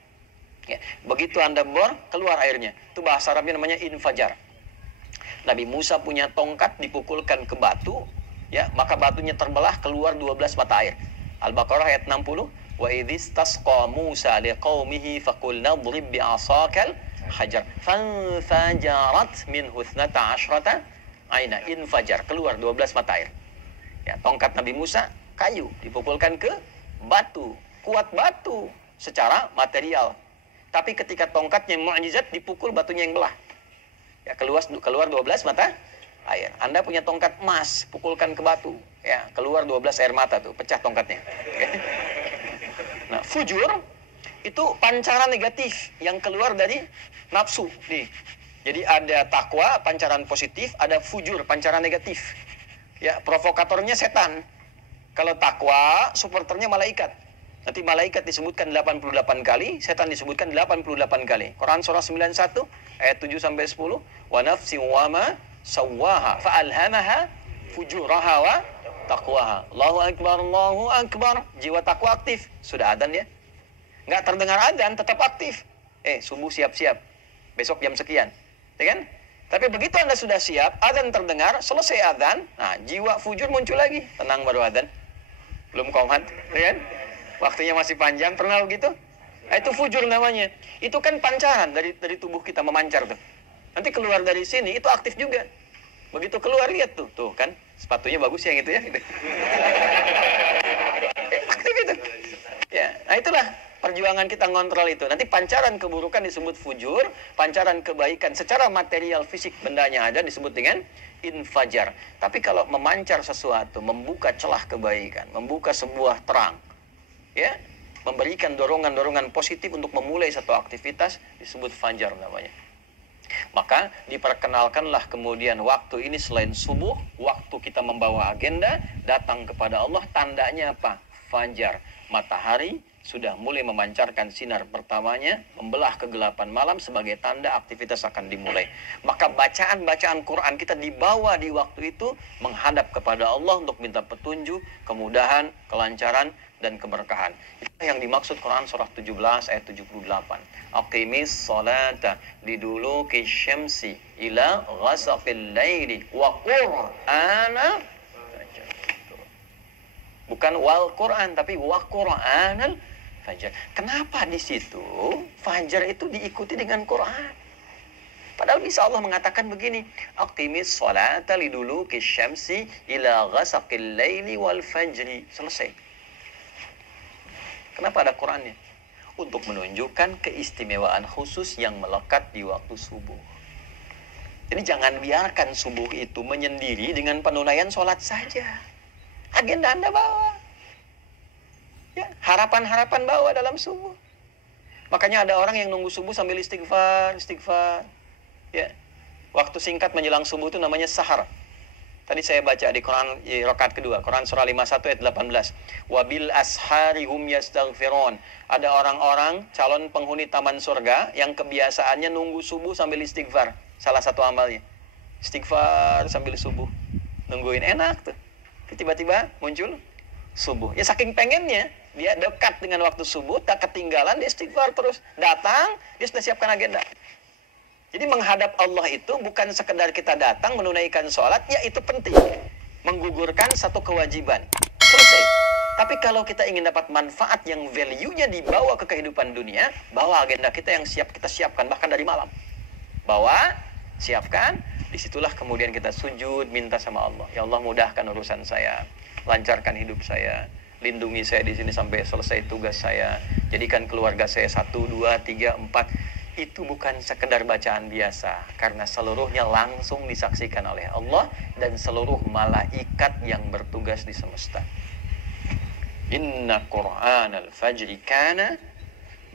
Ya, begitu Anda bor, keluar airnya. Itu bahasa Arabnya namanya infajar. Nabi Musa punya tongkat, dipukulkan ke batu, ya, maka batunya terbelah, keluar 12 mata air. Al-Baqarah ayat 60. Wa idhistasqa Musa liqaumihi faqulna idrib bi'asakal hajar fanfajarat minhu 12 aina. Infajar, keluar 12 mata air. Ya, tongkat Nabi Musa kayu dipukulkan ke batu, kuat batu secara material. Tapi ketika tongkatnya mukjizat, dipukul batunya yang belah. Ya, keluar 12 mata air. Anda punya tongkat emas, pukulkan ke batu, ya, keluar 12 air mata tuh, pecah tongkatnya. Nah, fujur itu pancaran negatif yang keluar dari nafsu nih. Jadi ada takwa, pancaran positif, ada fujur, pancaran negatif. Ya, provokatornya setan. Kalau takwa, supporternya malaikat. Nanti malaikat disebutkan 88 kali, setan disebutkan 88 kali. Quran surah 91 ayat 7 sampai 10. Wa nafsin wa ma sawwaha fa'alhamaha fujuraha wa taqwaha. Allahu akbar, Allahu akbar. Jiwa takwa aktif. Sudah adzan ya? Nggak terdengar adzan, tetap aktif. Subuh siap-siap. Besok jam sekian. Ya kan? Tapi begitu Anda sudah siap, adzan terdengar, selesai adzan, nah jiwa fujur muncul lagi. Tenang, baru adzan. Belum qomat, ya kan? Waktunya masih panjang, pernah begitu? Nah, itu fujur namanya. Itu kan pancaran dari tubuh kita memancar tuh. Nanti keluar dari sini, itu aktif juga. Begitu keluar, lihat tuh kan, sepatunya bagus ya gitu ya. Gitu. Aktif itu. Ya, nah itulah perjuangan kita ngontrol itu. Nanti pancaran keburukan disebut fujur, pancaran kebaikan secara material fisik bendanya ada disebut dengan infajar. Tapi kalau memancar sesuatu, membuka celah kebaikan, membuka sebuah terang, ya, memberikan dorongan-dorongan positif untuk memulai satu aktivitas, disebut fajar namanya. Maka diperkenalkanlah kemudian waktu ini selain subuh, waktu kita membawa agenda datang kepada Allah, tandanya apa? Fajar, matahari sudah mulai memancarkan sinar pertamanya, membelah kegelapan malam sebagai tanda aktivitas akan dimulai. Maka bacaan-bacaan Quran kita dibawa di waktu itu menghadap kepada Allah untuk minta petunjuk, kemudahan, kelancaran, dan keberkahan. Itu yang dimaksud Quran surah 17 ayat 78. Aqimis salata liduluki syamsi ila ghasaqil laili wa qur'ana. Bukan wal Quran, tapi wa qur'anal fajar. Kenapa di situ fajar itu diikuti dengan Quran? Padahal bisa Allah mengatakan begini, aqimis salata liduluki syamsi ila ghasaqil laili wal fajri. Selesai. Kenapa ada Qurannya? Untuk menunjukkan keistimewaan khusus yang melekat di waktu subuh. Jadi jangan biarkan subuh itu menyendiri dengan penunaian sholat saja. Agenda Anda bawa. Ya, harapan-harapan bawa dalam subuh. Makanya ada orang yang nunggu subuh sambil istighfar. Ya. Waktu singkat menjelang subuh itu namanya sahar. Tadi saya baca di Quran rakaat kedua, Quran surah 51 ayat 18. Wabil ashari hum yastaghfirun. Ada orang-orang calon penghuni taman surga yang kebiasaannya nunggu subuh sambil istighfar. Salah satu amalnya. Istighfar sambil subuh. Nungguin enak tuh. Tiba-tiba muncul subuh. Ya saking pengennya, Dia dekat dengan waktu subuh, tak ketinggalan, dia istighfar terus. Datang, dia sudah siapkan agenda. Jadi menghadap Allah itu bukan sekedar kita datang menunaikan sholat, ya itu penting. Menggugurkan satu kewajiban. Selesai. Tapi kalau kita ingin dapat manfaat yang value-nya dibawa ke kehidupan dunia, bawa agenda kita yang kita siapkan, bahkan dari malam. Bawa, siapkan, disitulah kemudian kita sujud, minta sama Allah. Ya Allah, mudahkan urusan saya, lancarkan hidup saya, lindungi saya di sini sampai selesai tugas saya, jadikan keluarga saya 1, 2, 3, 4. Itu bukan sekedar bacaan biasa, karena seluruhnya langsung disaksikan oleh Allah dan seluruh malaikat yang bertugas di semesta. Inna Qur'anal fajri kana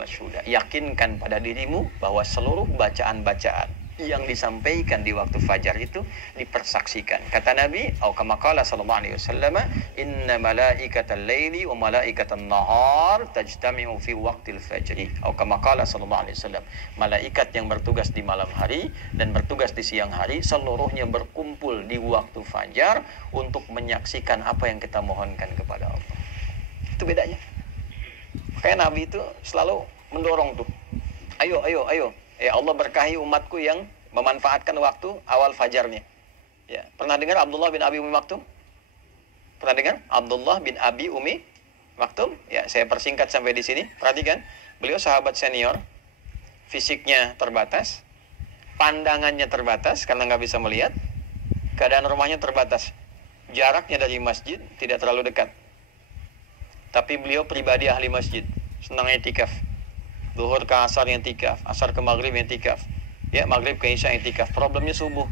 masyhuda. Yakinkan pada dirimu bahwa seluruh bacaan-bacaan yang disampaikan di waktu fajar itu dipersaksikan. Kata Nabi, atau kama qala sallallahu alaihi wasallam, inna malaikatal laili wa malaikatan nahar tajtami'u fi waqtil fajri. Atau kama qala sallallahu alaihi wasallam, malaikat yang bertugas di malam hari dan bertugas di siang hari seluruhnya berkumpul di waktu fajar untuk menyaksikan apa yang kita mohonkan kepada Allah. Itu bedanya. Makanya Nabi itu selalu mendorong tuh. Ayo. Ya Allah berkahi umatku yang memanfaatkan waktu awal fajarnya. Ya, pernah dengar Abdullah bin Abi Umi Maktum? Pernah dengar Abdullah bin Abi Umi Maktum? Ya, saya persingkat sampai di sini. Perhatikan, beliau sahabat senior, fisiknya terbatas, pandangannya terbatas karena nggak bisa melihat, keadaan rumahnya terbatas, jaraknya dari masjid tidak terlalu dekat. Tapi beliau pribadi ahli masjid, senang i'tikaf. Zuhur ke asar yang tikaf, asar ke maghrib yang tikaf, ya maghrib ke isya yang tikaf. Problemnya subuh,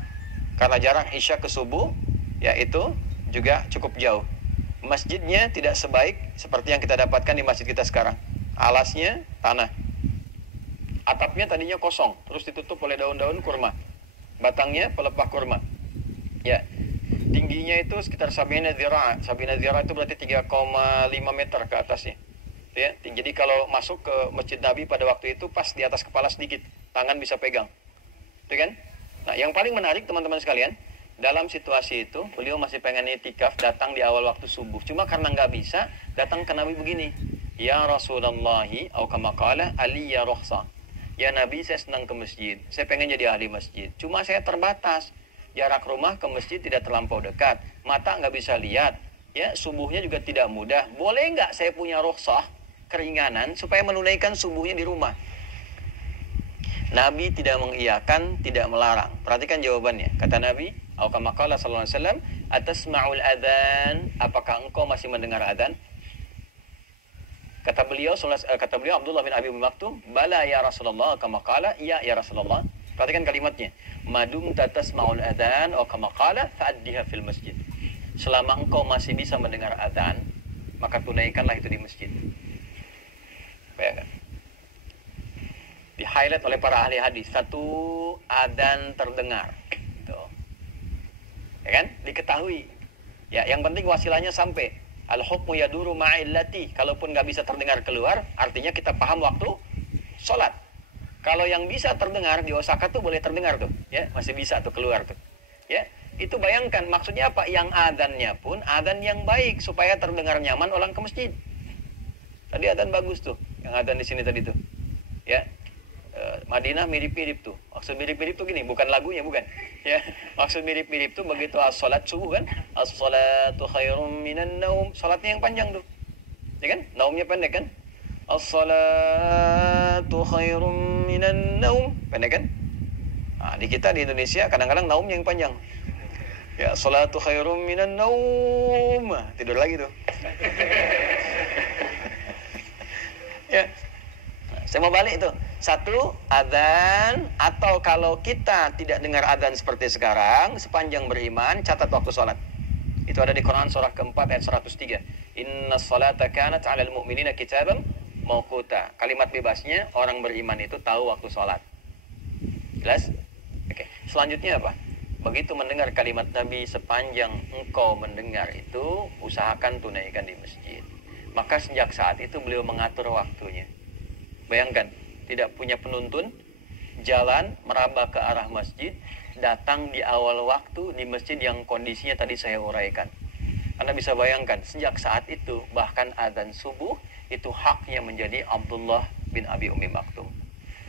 karena jarak isya ke subuh, ya itu juga cukup jauh. Masjidnya tidak sebaik seperti yang kita dapatkan di masjid kita sekarang. Alasnya tanah, atapnya tadinya kosong, terus ditutup oleh daun-daun kurma, batangnya pelepah kurma. Ya, tingginya itu sekitar sabina dzira'. Sabina dzira' itu berarti 3,5 meter ke atasnya. Ya, jadi kalau masuk ke Masjid Nabi pada waktu itu pas di atas kepala sedikit, tangan bisa pegang, itu kan? Nah, yang paling menarik teman-teman sekalian, dalam situasi itu beliau masih pengen i'tikaf, datang di awal waktu subuh. Cuma karena nggak bisa, datang ke Nabi begini, ya Rasulullahi, atau kama qala aliyya rukhsah. Ya Nabi, saya senang ke masjid, saya pengen jadi ahli masjid. Cuma saya terbatas, jarak rumah ke masjid tidak terlampau dekat, mata nggak bisa lihat, ya subuhnya juga tidak mudah. Boleh nggak saya punya rukhsah, keringanan, supaya menunaikan subuhnya di rumah? Nabi tidak mengiyakan, tidak melarang. Perhatikan jawabannya. Kata Nabi, atau kama qala sallallahu alaihi wasallam, atasma'ul adzan, apakah engkau masih mendengar adzan? Kata beliau Abdullah bin Abi Maktum, bala ya Rasulullah, kama qala, iya ya Rasulullah. Perhatikan kalimatnya, madum tatasma'ul adzan, atau kama qala, fa'addiha fil masjid. Selama engkau masih bisa mendengar adzan, maka tunaikanlah itu di masjid. Bayangkan, di highlight oleh para ahli hadis, satu adzan terdengar, tuh, ya kan, diketahui, ya yang penting wasilahnya sampai. Al hukmu yaduru ma'illati, kalaupun nggak bisa terdengar keluar, artinya kita paham waktu sholat. Kalau yang bisa terdengar di Osaka tuh boleh terdengar tuh, ya masih bisa tuh keluar tuh, ya itu bayangkan maksudnya apa? Yang adzannya pun adzan yang baik supaya terdengar nyaman orang ke masjid. Tadi adzan bagus tuh, yang adzan di sini tadi tuh, ya. Madinah mirip-mirip tuh. Maksud mirip-mirip tuh gini, bukan lagunya, bukan. Ya, maksud mirip-mirip tuh begitu as-salat subuh kan, as-salatu khairum minan naum, salatnya yang panjang tuh. Ya kan? Naumnya pendek kan? As-salatu khairum minan naum, pendek kan? Nah, di kita di Indonesia kadang-kadang naumnya yang panjang. Ya, salatu khairum minan naum. Tidur lagi tuh. Ya. Saya mau balik itu. Satu, adzan, atau kalau kita tidak dengar adzan seperti sekarang, sepanjang beriman, catat waktu sholat. Itu ada di Quran surah keempat ayat 103. Inna sholata kanat 'alal mu'minina kitaban mawquta. Kalimat bebasnya, orang beriman itu tahu waktu sholat. Jelas? Oke. Selanjutnya apa? Begitu mendengar kalimat Nabi, sepanjang engkau mendengar itu, usahakan tunaikan di masjid. Maka sejak saat itu beliau mengatur waktunya. Bayangkan, tidak punya penuntun, jalan meraba ke arah masjid, datang di awal waktu di masjid yang kondisinya tadi saya uraikan. Anda bisa bayangkan, sejak saat itu bahkan adzan subuh itu haknya menjadi Abdullah bin Abi Ummi Maktum,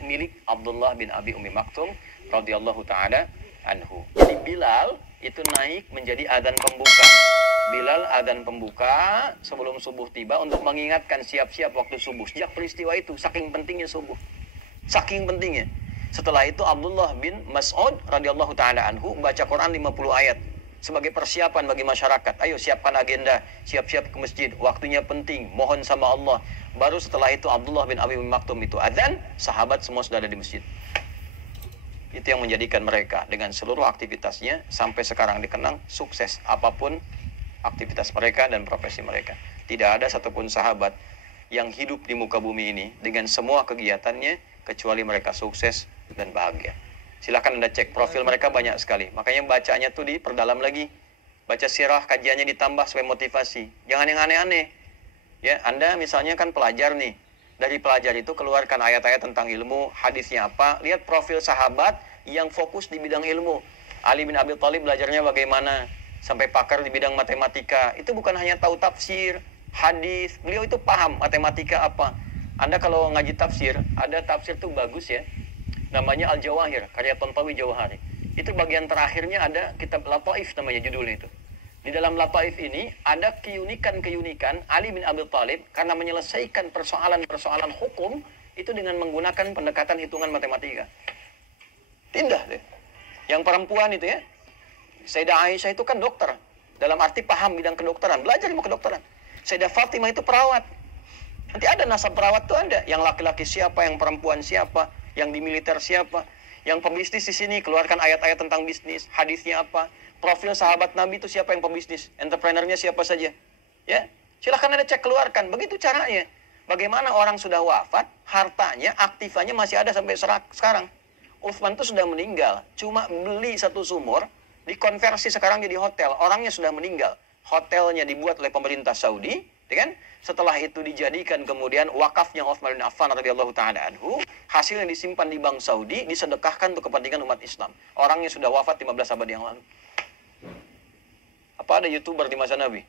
milik Abdullah bin Abi Ummi Maktum radhiyallahu taala anhu. Jadi Bilal itu naik menjadi adzan pembuka. Bilal adzan pembuka sebelum subuh tiba untuk mengingatkan siap-siap waktu subuh. Sejak peristiwa itu, saking pentingnya subuh. Saking pentingnya. Setelah itu Abdullah bin Mas'ud radhiyallahu taala anhu baca Quran 50 ayat sebagai persiapan bagi masyarakat. Ayo siapkan agenda, siap-siap ke masjid, waktunya penting, mohon sama Allah. Baru setelah itu Abdullah bin Abi Maktum itu adzan, sahabat semua sudah ada di masjid. Itu yang menjadikan mereka dengan seluruh aktivitasnya sampai sekarang dikenang sukses apapun aktivitas mereka dan profesi mereka. Tidak ada satupun sahabat yang hidup di muka bumi ini dengan semua kegiatannya kecuali mereka sukses dan bahagia. Silakan Anda cek profil mereka banyak sekali. Makanya bacanya tuh diperdalam lagi. Baca sirah, kajiannya ditambah supaya motivasi. Jangan yang aneh-aneh. Ya, Anda misalnya kan pelajar nih. Dari pelajar itu keluarkan ayat-ayat tentang ilmu, hadisnya apa. Lihat profil sahabat yang fokus di bidang ilmu. Ali bin Abi Thalib belajarnya bagaimana sampai pakar di bidang matematika. Itu bukan hanya tahu tafsir, hadis. Beliau itu paham matematika apa. Anda kalau ngaji tafsir, ada tafsir tuh bagus ya. Namanya Al-Jawahir, karya Tontawi Jawahari. Itu bagian terakhirnya ada kitab Lataif namanya judulnya itu. Di dalam Lataif ini ada keunikan-keunikan Ali bin Abi Thalib karena menyelesaikan persoalan-persoalan hukum itu dengan menggunakan pendekatan hitungan matematika. Indah deh. Yang perempuan itu ya, Sayyidah Aisyah itu kan dokter. Dalam arti paham bidang kedokteran, belajar ilmu kedokteran. Sayyidah Fatimah itu perawat. Nanti ada nasab perawat tuh ada. Yang laki-laki siapa, yang perempuan siapa, yang di militer siapa, yang pembisnis di sini keluarkan ayat-ayat tentang bisnis, hadisnya apa, profil sahabat Nabi itu siapa yang pembisnis, entrepreneurnya siapa saja, ya silahkan Anda cek keluarkan. Begitu caranya. Bagaimana orang sudah wafat, hartanya, aktifannya masih ada sampai sekarang. Utsman itu sudah meninggal, cuma beli satu sumur, dikonversi sekarang jadi hotel. Orangnya sudah meninggal, hotelnya dibuat oleh pemerintah Saudi, ya kan? Setelah itu dijadikan kemudian wakafnya Utsman bin Affan radhiyallahu taala anhu, hasilnya disimpan di bank Saudi, disedekahkan untuk kepentingan umat Islam. Orangnya sudah wafat 15 abad yang lalu. Apa ada YouTuber di masa Nabi?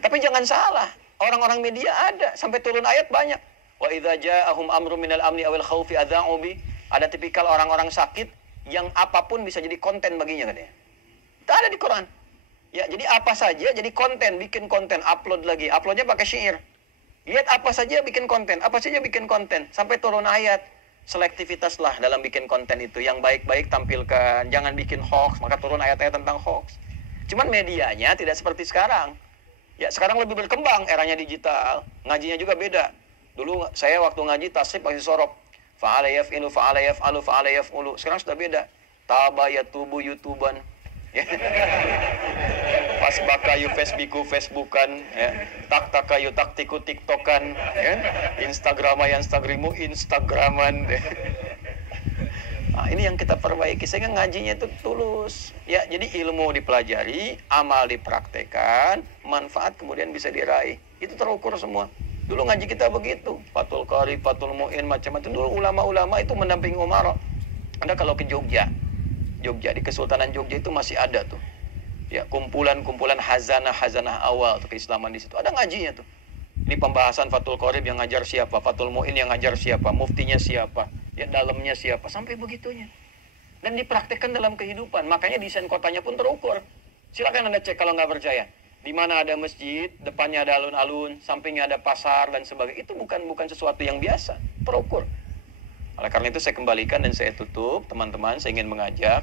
Tapi jangan salah, orang-orang media ada, sampai turun ayat banyak. Wa idza ja'ahum amrun minal amni awil khaufi adza'u bi. Ada tipikal orang-orang sakit yang apapun bisa jadi konten baginya katanya. Itu ada di Quran. Ya, jadi apa saja jadi konten, bikin konten, upload lagi. Uploadnya pakai syair. Lihat apa saja bikin konten, apa saja bikin konten. Sampai turun ayat. Selektivitas lah dalam bikin konten itu. Yang baik-baik tampilkan, jangan bikin hoax. Maka turun ayat-ayat tentang hoax. Cuman medianya tidak seperti sekarang. Ya, sekarang lebih berkembang, eranya digital. Ngajinya juga beda. Dulu saya waktu ngaji tasrif masih sorop. Fa'ala yaf'ilu, fa'ala yaf'alu, fa'ala yaf'ulu. Sekarang sudah beda. Taba yatubu yutuban. Pas bakayu Facebookan, ya. Tak takayu taktiku TikTokan, ya. Instagrama Instagrimu Instagraman. Nah, ini yang kita perbaiki sehingga ngajinya itu tulus. Ya, jadi ilmu dipelajari, amal dipraktekan, manfaat kemudian bisa diraih. Itu terukur semua. Dulu ngaji kita begitu, Fathul Qari, Fathul Mu'in, macam-macam. Dulu ulama-ulama itu mendampingi Umar. Anda kalau ke Jogja di Kesultanan Jogja itu masih ada tuh. Ya, kumpulan-kumpulan hazanah awal tuh keislaman di situ. Ada ngajinya tuh. Ini pembahasan Fathul Qorib yang ngajar siapa, Fathul Mu'in yang ngajar siapa, muftinya siapa, ya dalamnya siapa, sampai begitunya. Dan dipraktekkan dalam kehidupan. Makanya desain kotanya pun terukur. Silakan Anda cek kalau nggak percaya. Di mana ada masjid, depannya ada alun-alun, sampingnya ada pasar dan sebagainya. Itu bukan sesuatu yang biasa, terukur. Oleh karena itu saya kembalikan dan saya tutup, teman-teman, saya ingin mengajak.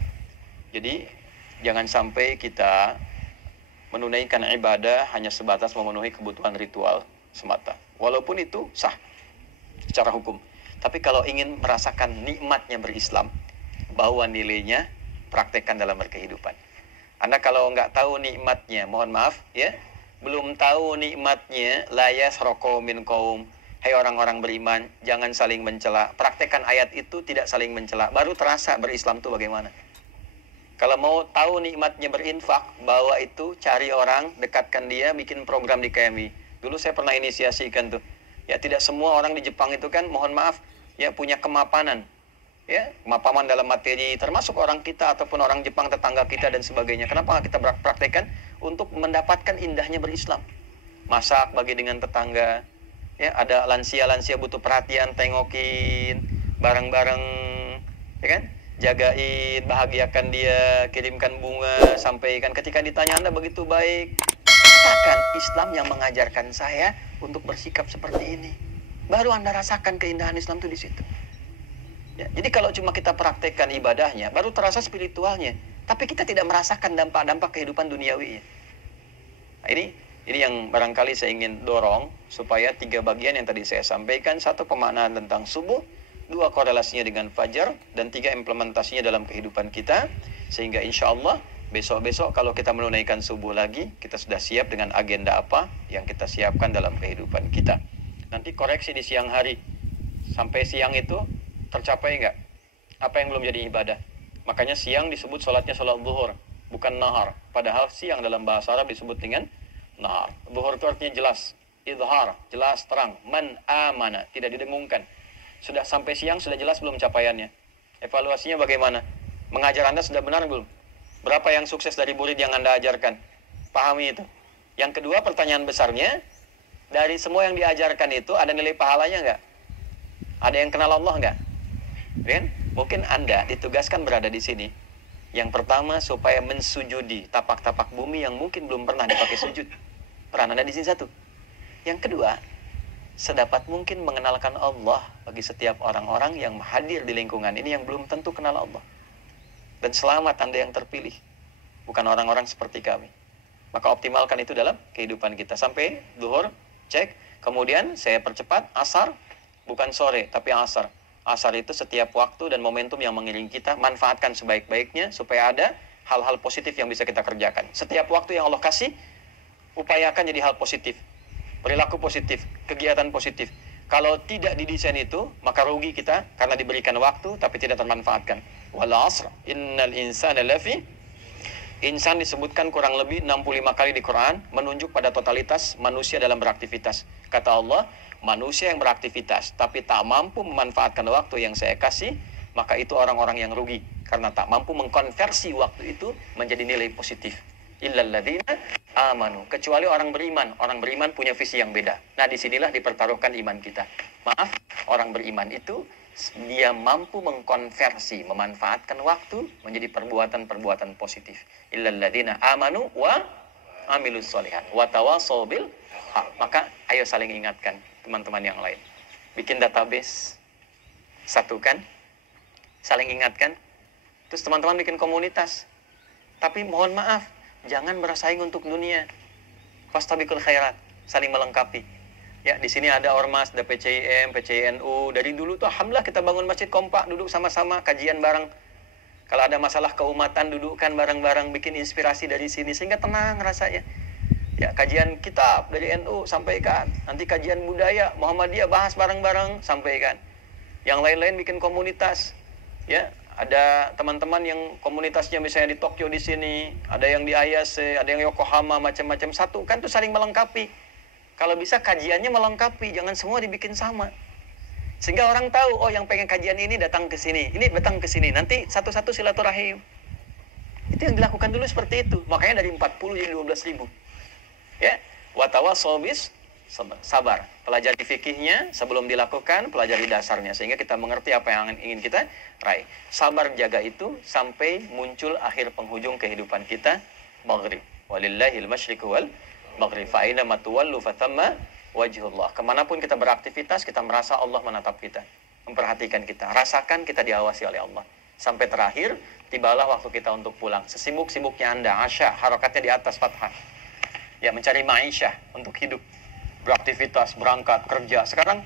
Jadi jangan sampai kita menunaikan ibadah hanya sebatas memenuhi kebutuhan ritual semata. Walaupun itu sah secara hukum. Tapi kalau ingin merasakan nikmatnya berislam, bawa nilainya, praktekkan dalam berkehidupan. Anda kalau nggak tahu nikmatnya, mohon maaf ya, belum tahu nikmatnya, la yasraqu min qaum. Hai orang-orang beriman, jangan saling mencela. Praktekkan ayat itu, tidak saling mencela. Baru terasa berislam itu bagaimana. Kalau mau tahu nikmatnya berinfak, bawa itu, cari orang, dekatkan dia, bikin program di KMI. Dulu saya pernah inisiasikan tuh. Ya, tidak semua orang di Jepang itu kan, mohon maaf, ya punya kemapanan. Ya, kemapanan dalam materi, termasuk orang kita ataupun orang Jepang, tetangga kita dan sebagainya. Kenapa kita praktekkan? Untuk mendapatkan indahnya berislam. masak bagi dengan tetangga. Ya, ada lansia-lansia butuh perhatian, tengokin bareng-bareng, ya kan? Jagain, bahagiakan dia, kirimkan bunga, sampaikan. Ketika ditanya Anda begitu baik, katakan Islam yang mengajarkan saya untuk bersikap seperti ini. Baru Anda rasakan keindahan Islam itu di situ. Ya, jadi kalau cuma kita praktekkan ibadahnya, baru terasa spiritualnya. Tapi kita tidak merasakan dampak-dampak kehidupan duniawi. Nah, ini yang barangkali saya ingin dorong supaya 3 bagian yang tadi saya sampaikan. 1, pemaknaan tentang subuh. 2, korelasinya dengan fajar. Dan 3, implementasinya dalam kehidupan kita. Sehingga insya Allah besok-besok kalau kita menunaikan subuh lagi, kita sudah siap dengan agenda apa yang kita siapkan dalam kehidupan kita. Nanti koreksi di siang hari. Sampai siang itu tercapai enggak? Apa yang belum jadi ibadah? Makanya siang disebut sholatnya sholat zuhur, bukan nahar. Padahal siang dalam bahasa Arab disebut dengan nahar. Zuhur itu artinya jelas, idhar, jelas, terang. Man amana, tidak didengungkan. Sudah sampai siang, sudah jelas belum capaiannya? Evaluasinya bagaimana? Mengajar Anda sudah benar belum? Berapa yang sukses dari murid yang Anda ajarkan? Pahami itu. Yang kedua, pertanyaan besarnya, dari semua yang diajarkan itu ada nilai pahalanya enggak? Ada yang kenal Allah enggak? Kan? Mungkin Anda ditugaskan berada di sini. Yang pertama, supaya mensujudi tapak-tapak bumi yang mungkin belum pernah dipakai sujud. Peran Anda di sini 1. Yang kedua, sedapat mungkin mengenalkan Allah bagi setiap orang-orang yang hadir di lingkungan ini yang belum tentu kenal Allah. Dan selamat Anda yang terpilih, bukan orang-orang seperti kami. Maka optimalkan itu dalam kehidupan kita. Sampai zuhur, cek. Kemudian saya percepat, asar, bukan sore, tapi asar. Asar itu setiap waktu dan momentum yang mengiringi kita, manfaatkan sebaik-baiknya supaya ada hal-hal positif yang bisa kita kerjakan. Setiap waktu yang Allah kasih, upayakan jadi hal positif, perilaku positif, kegiatan positif. Kalau tidak didesain itu, maka rugi kita karena diberikan waktu tapi tidak termanfaatkan. Wal 'asr, innal insana lafi. Insan disebutkan kurang lebih 65 kali di Quran, menunjuk pada totalitas manusia dalam beraktivitas. Kata Allah, manusia yang beraktivitas tapi tak mampu memanfaatkan waktu yang saya kasih, maka itu orang-orang yang rugi karena tak mampu mengkonversi waktu itu menjadi nilai positif. Illal ladzina amanu, kecuali orang beriman. Orang beriman punya visi yang beda. Nah, disinilah dipertaruhkan iman kita. Maaf, orang beriman itu dia mampu mengkonversi, memanfaatkan waktu menjadi perbuatan-perbuatan positif. Illal ladzina amanu wa amilus sholihat wa tawashaw bil haq. Maka ayo saling ingatkan teman-teman yang lain. Bikin database, satukan, saling ingatkan. Terus teman-teman bikin komunitas. Tapi mohon maaf, jangan bersaing untuk dunia. Fastabiqul khairat, saling melengkapi. Ya, di sini ada ormas, ada PCIM, PCINU. Dari dulu tuh alhamdulillah kita bangun masjid kompak, duduk sama-sama, kajian bareng. Kalau ada masalah keumatan, dudukkan bareng-bareng, bikin inspirasi dari sini sehingga tenang rasanya. Ya, kajian kitab dari NU sampaikan. Nanti kajian budaya Muhammadiyah bahas bareng-bareng, sampaikan. Yang lain-lain bikin komunitas. Ya, ada teman-teman yang komunitasnya misalnya di Tokyo di sini, ada yang di Ayase, ada yang Yokohama, macam-macam. Satu kan tuh saling melengkapi. Kalau bisa kajiannya melengkapi, jangan semua dibikin sama. Sehingga orang tahu, oh yang pengen kajian ini datang ke sini, ini datang ke sini. Nanti satu-satu silaturahim. Itu yang dilakukan dulu seperti itu. Makanya dari 40 jadi 12.000. Ya, watawassaw bis sabar. Pelajari fikihnya sebelum dilakukan, pelajari dasarnya sehingga kita mengerti apa yang ingin kita raih. Sabar jaga itu sampai muncul akhir penghujung kehidupan kita, maghrib. Walillahil masyriqu wal maghrib. Fa aina ma tuwallu fathamma wajhullah. Kemanapun kita beraktivitas, kita merasa Allah menatap kita, memperhatikan kita. Rasakan kita diawasi oleh Allah. Sampai terakhir, tibalah waktu kita untuk pulang. Sesibuk-sibuknya Anda, asya, harokatnya di atas fathah. Ya, mencari ma'isyah untuk hidup, beraktivitas, berangkat, kerja. Sekarang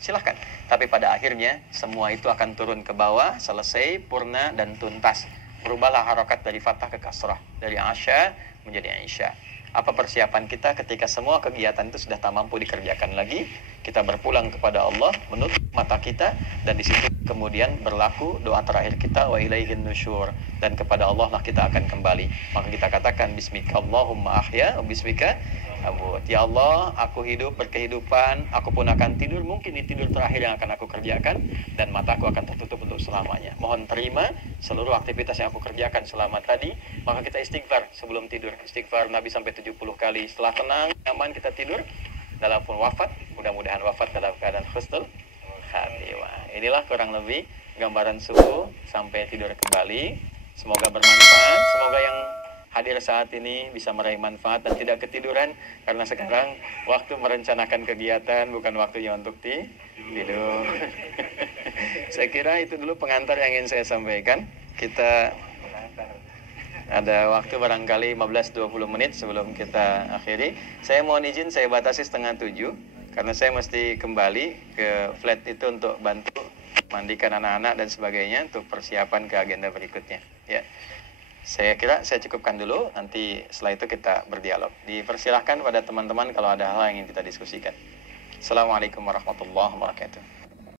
silahkan. Tapi pada akhirnya semua itu akan turun ke bawah, selesai, purna, dan tuntas. Berubahlah harokat dari fathah ke kasrah, dari asya menjadi aisyah. Apa persiapan kita ketika semua kegiatan itu sudah tak mampu dikerjakan lagi? kita berpulang kepada Allah, menutup mata kita, dan di situ kemudian berlaku doa terakhir kita, wa ilaihin nusyur, dan kepada Allah lah kita akan kembali. Maka kita katakan bismika Allahumma ahya wa bismika amut. Ya Allah, aku hidup berkehidupan, aku pun akan tidur, mungkin ini tidur terakhir yang akan aku kerjakan, dan mataku akan tertutup untuk selamanya. Mohon terima seluruh aktivitas yang aku kerjakan selama tadi. Maka kita istighfar sebelum tidur. Istighfar Nabi sampai 70 kali. Setelah tenang, nyaman, kita tidur. Dalam pun wafat, mudah-mudahan wafat dalam keadaan husnul khatimah. Inilah kurang lebih gambaran subuh sampai tidur kembali. Semoga bermanfaat. Semoga yang hadir saat ini bisa meraih manfaat dan tidak ketiduran, karena sekarang waktu merencanakan kegiatan, bukan waktunya untuk tidur. Saya kira itu dulu pengantar yang ingin saya sampaikan. Kita ada waktu barangkali 15-20 menit sebelum kita akhiri. Saya mohon izin, saya batasi 6:30 karena saya mesti kembali ke flat itu untuk bantu mandikan anak-anak dan sebagainya untuk persiapan ke agenda berikutnya. Ya. Saya kira saya cukupkan dulu, nanti setelah itu kita berdialog. Dipersilahkan pada teman-teman kalau ada hal yang ingin kita diskusikan. Assalamualaikum warahmatullahi wabarakatuh.